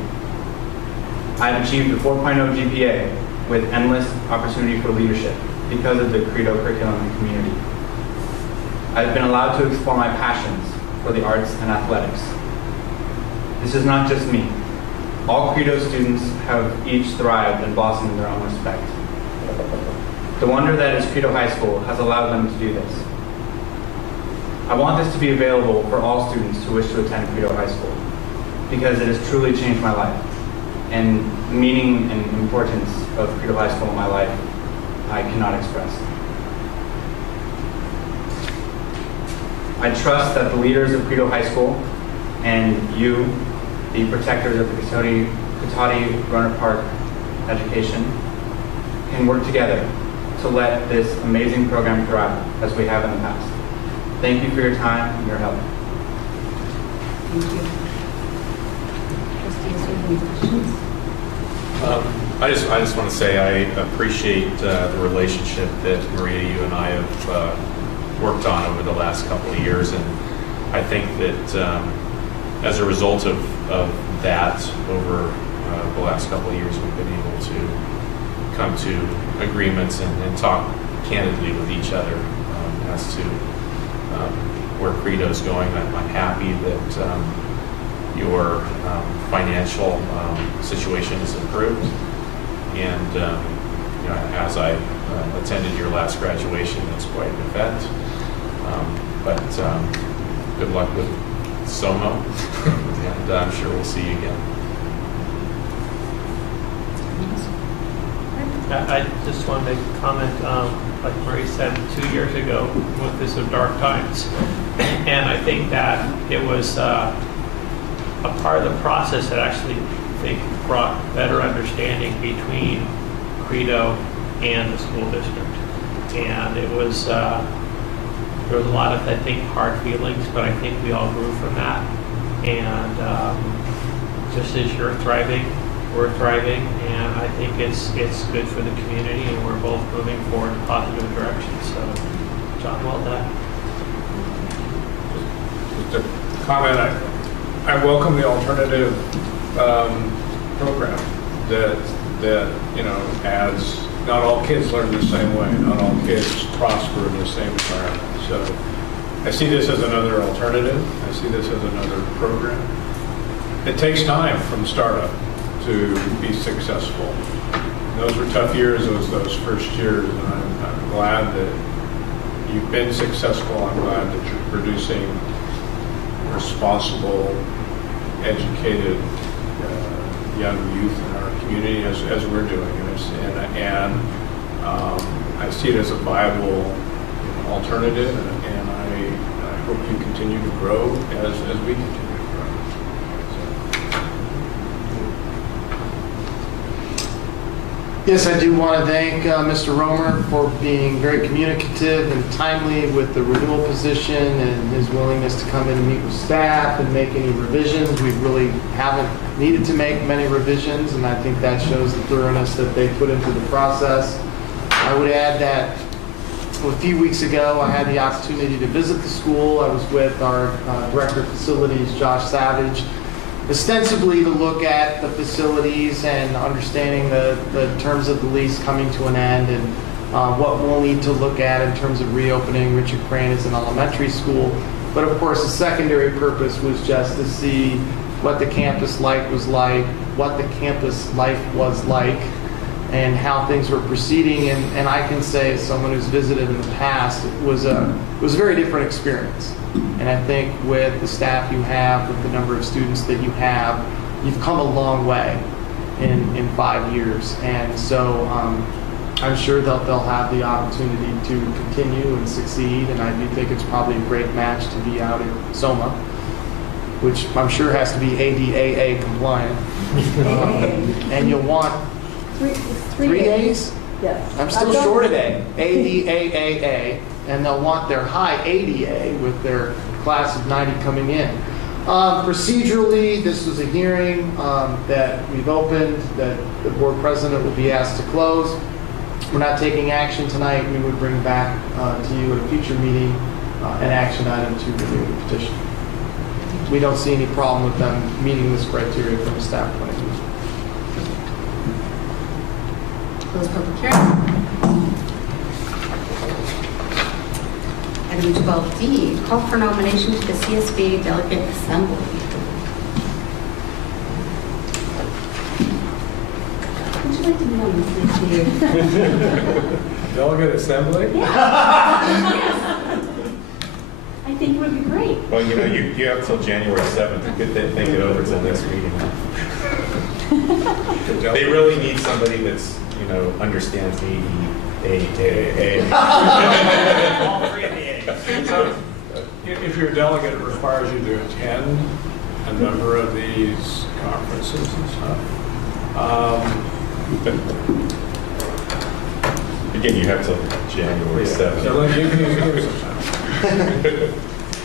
I have achieved a 4.0 GPA with endless opportunity for leadership because of the Credo curriculum and community. I've been allowed to explore my passions for the arts and athletics. This is not just me. All Credo students have each thrived and blossomed in their own respect. The wonder that is Credo High School has allowed them to do this. I want this to be available for all students who wish to attend Credo High School because it has truly changed my life. And the meaning and importance of Credo High School in my life, I cannot express. I trust that the leaders of Credo High School and you, the protectors of the Cotati Runner Park education, can work together to let this amazing program thrive as we have in the past. Thank you for your time and your help. Thank you. Trustees, do you have any questions? I just want to say I appreciate the relationship that Maria, you and I have worked on over the last couple of years, and I think that as a result of that over the last couple of years, we've been able to come to agreements and talk candidly with each other as to where Credo's going. I'm happy that your financial situation has improved, and you know, as I attended your last graduation, it's quite an event. But good luck with SOMO, and I'm sure we'll see you again. I just want to make a comment. Like Marie said, 2 years ago, went through some dark times. And I think that it was a part of the process that actually, I think, brought better understanding between Credo and the school district. And it was, there was a lot of, I think, hard feelings, but I think we all grew from that. And just as you're thriving, we're thriving, and I think it's good for the community, and we're both moving forward in a positive direction. So, John, well done. Just a comment. I welcome the alternative program that you know adds. Not all kids learn the same way. Not all kids prosper in the same environment. So, I see this as another alternative. I see this as another program. It takes time from startup to be successful. Those were tough years, those first years, and I'm glad that you've been successful. I'm glad that you're producing responsible, educated young youth in our community as we're doing this. And I see it as a viable alternative, and I hope you continue to grow as we continue. Yes, I do want to thank Mr. Romer for being very communicative and timely with the renewal position and his willingness to come in and meet with staff and make any revisions. We really haven't needed to make many revisions, and I think that shows the thoroughness that they put into the process. I would add that a few weeks ago, I had the opportunity to visit the school. I was with our Director of Facilities, Josh Savage, ostensibly to look at the facilities and understanding the terms of the lease coming to an end and what we'll need to look at in terms of reopening Richard Crane as an elementary school. But of course, the secondary purpose was just to see what the campus life was like, what the campus life was like, and how things were proceeding. And I can say, as someone who's visited in the past, it was a very different experience. And I think with the staff you have, with the number of students that you have, you've come a long way in 5 years. And so I'm sure they'll have the opportunity to continue and succeed, and I do think it's probably a great match to be out at Soma, which I'm sure has to be ADAA compliant. And you'll want 3 days? Yes. I'm still short of A, ADAAA, and they'll want their high ADA with their class of 90 coming in. Procedurally, this was a hearing that we've opened, that the board president will be asked to close. We're not taking action tonight. We would bring back to you at a future meeting an action item to review the petition. We don't see any problem with them meeting this criteria from a staff point of view. Close public hearing. Item 12D, call for nomination to the CSBA Delegate Assembly. Would you like to be on this issue? Delegate Assembly? Yes. I think it would be great. Well, you know, you have till January 7th to get that, think it over to the next meeting. They really need somebody that's, you know, understands the All three of the A's. So, if you're a delegate, it requires you to attend a number of these conferences and stuff. Again, you have till January 7th. So you can use it sometime.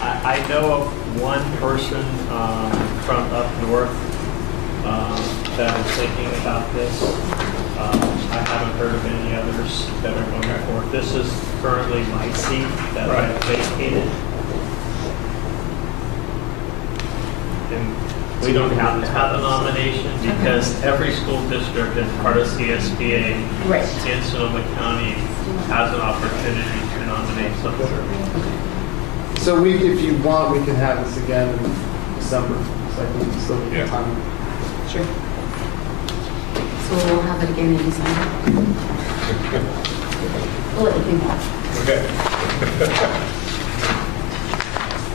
I know of one person from up north that is thinking about this. I haven't heard of any others that are going forward. This is currently my seat that I vacated. And we don't have to have a nomination because every school district that's part of CSBA in Sonoma County has an opportunity to nominate someone. So if you want, we can have this again in December. So I think it's still time. Sure. So we'll have it again in December. We'll let you think about it. Okay.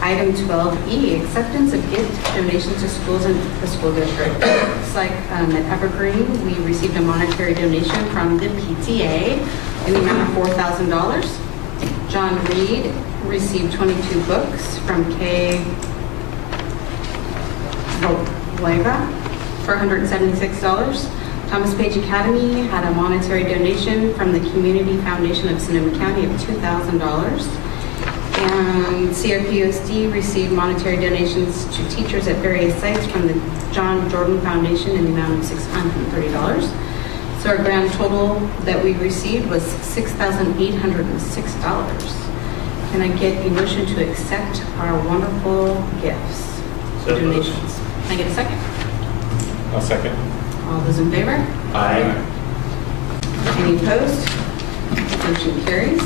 Item 12E, acceptance of gift donations to schools in the school district. Looks like at Evergreen, we received a monetary donation from the PTA in the amount of $4,000. John Reed received 22 books from K. Volega for $176. Thomas Page Academy had a monetary donation from the Community Foundation of Sonoma County of $2,000. And CRPUSD received monetary donations to teachers at various sites from the John Jordan Foundation in the amount of $630. So our grand total that we received was $6,806. Can I get a motion to accept our wonderful gifts, donations? Can I get a second? I'll second. All those in favor? Aye. Any opposed? Motion carries.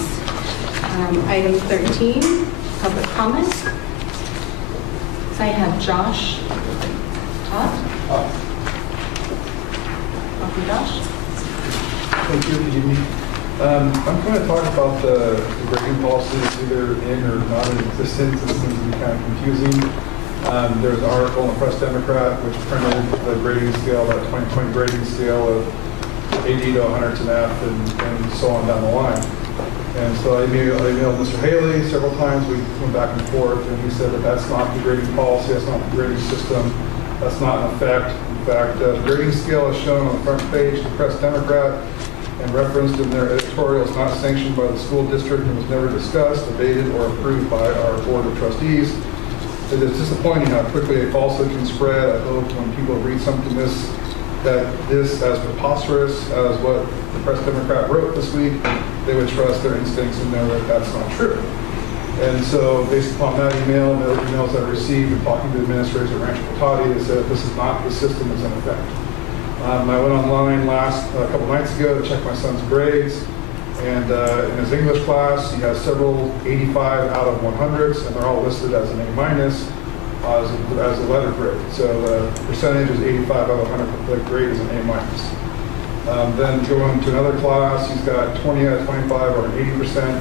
Item 13, public comment. So I have Josh Todd. Welcome, Josh. Thank you. Good evening. I'm going to talk about the grading policy that's either in or not in existence. This seems to be kind of confusing. There's an article in the Press Democrat which printed the grading scale, that 2020 grading scale of 80 to 100 to an F and so on down the line. And so I emailed Mr. Haley several times. We went back and forth, and he said that that's not the grading policy, that's not the grading system, that's not in effect. In fact, the grading scale is shown on the front page of the Press Democrat and referenced in their editorial. It's not sanctioned by the school district and was never discussed, debated, or approved by our board of trustees. It is disappointing how quickly a falsehood can spread. I hope when people read something that this as preposterous as what the Press Democrat wrote this week, they would trust their instincts and know that that's not true. And so based upon that email and the other emails I received and talking to the administrators at Rancho Cotati, they said this is not the system that's in effect. I went online a couple nights ago to check my son's grades, and in his English class, he has several 85 out of 100s, and they're all listed as an A- as a letter grade. So the percentage is 85 out of 100, the grade is an A-. Then going to another class, he's got 20 out of 25 or an 80%,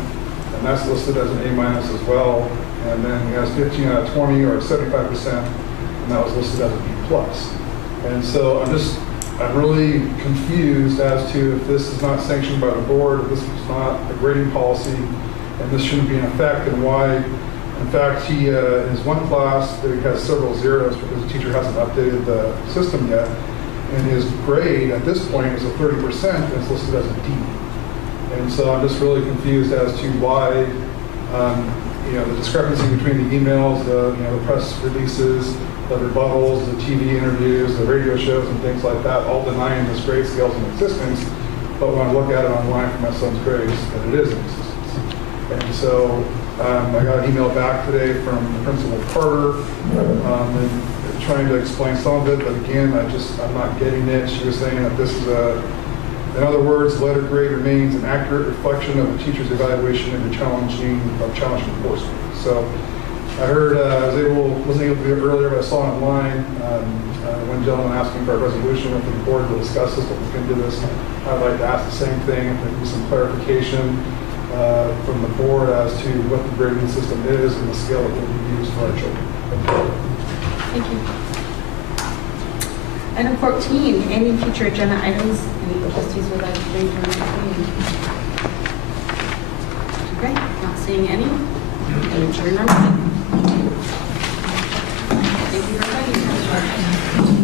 and that's listed as an A- as well. And then he has 15 out of 20 or 75%, and that was listed as a B+. And so I'm really confused as to if this is not sanctioned by the board, if this is not a grading policy, and this shouldn't be in effect, and why. In fact, he, in his one class, he has several zeros because the teacher hasn't updated the system yet. And his grade at this point is a 30% and it's listed as a D. And so I'm just really confused as to why, the discrepancy between the emails, the press releases, the rebuttals, the TV interviews, the radio shows, and things like that, all denying this grade scale's in existence. But when I look at it online for my son's grades, that it is in existence. And so I got an email back today from Principal Carter, and trying to explain some of it, but again, I'm not getting it. She was saying that this is in other words, letter grade remains an accurate reflection of the teacher's evaluation and the challenging coursework. So I heard, wasn't able to do it earlier, but I saw online one gentleman asking for a resolution with the board to discuss this, but we can do this. I'd like to ask the same thing, if there can be some clarification from the board as to what the grading system is and the scale that will be used for our children. Thank you. Item 14, any future agenda items any trustees would like to bring to our meeting? Okay, not seeing any. Adjourn our meeting. Thank you for coming.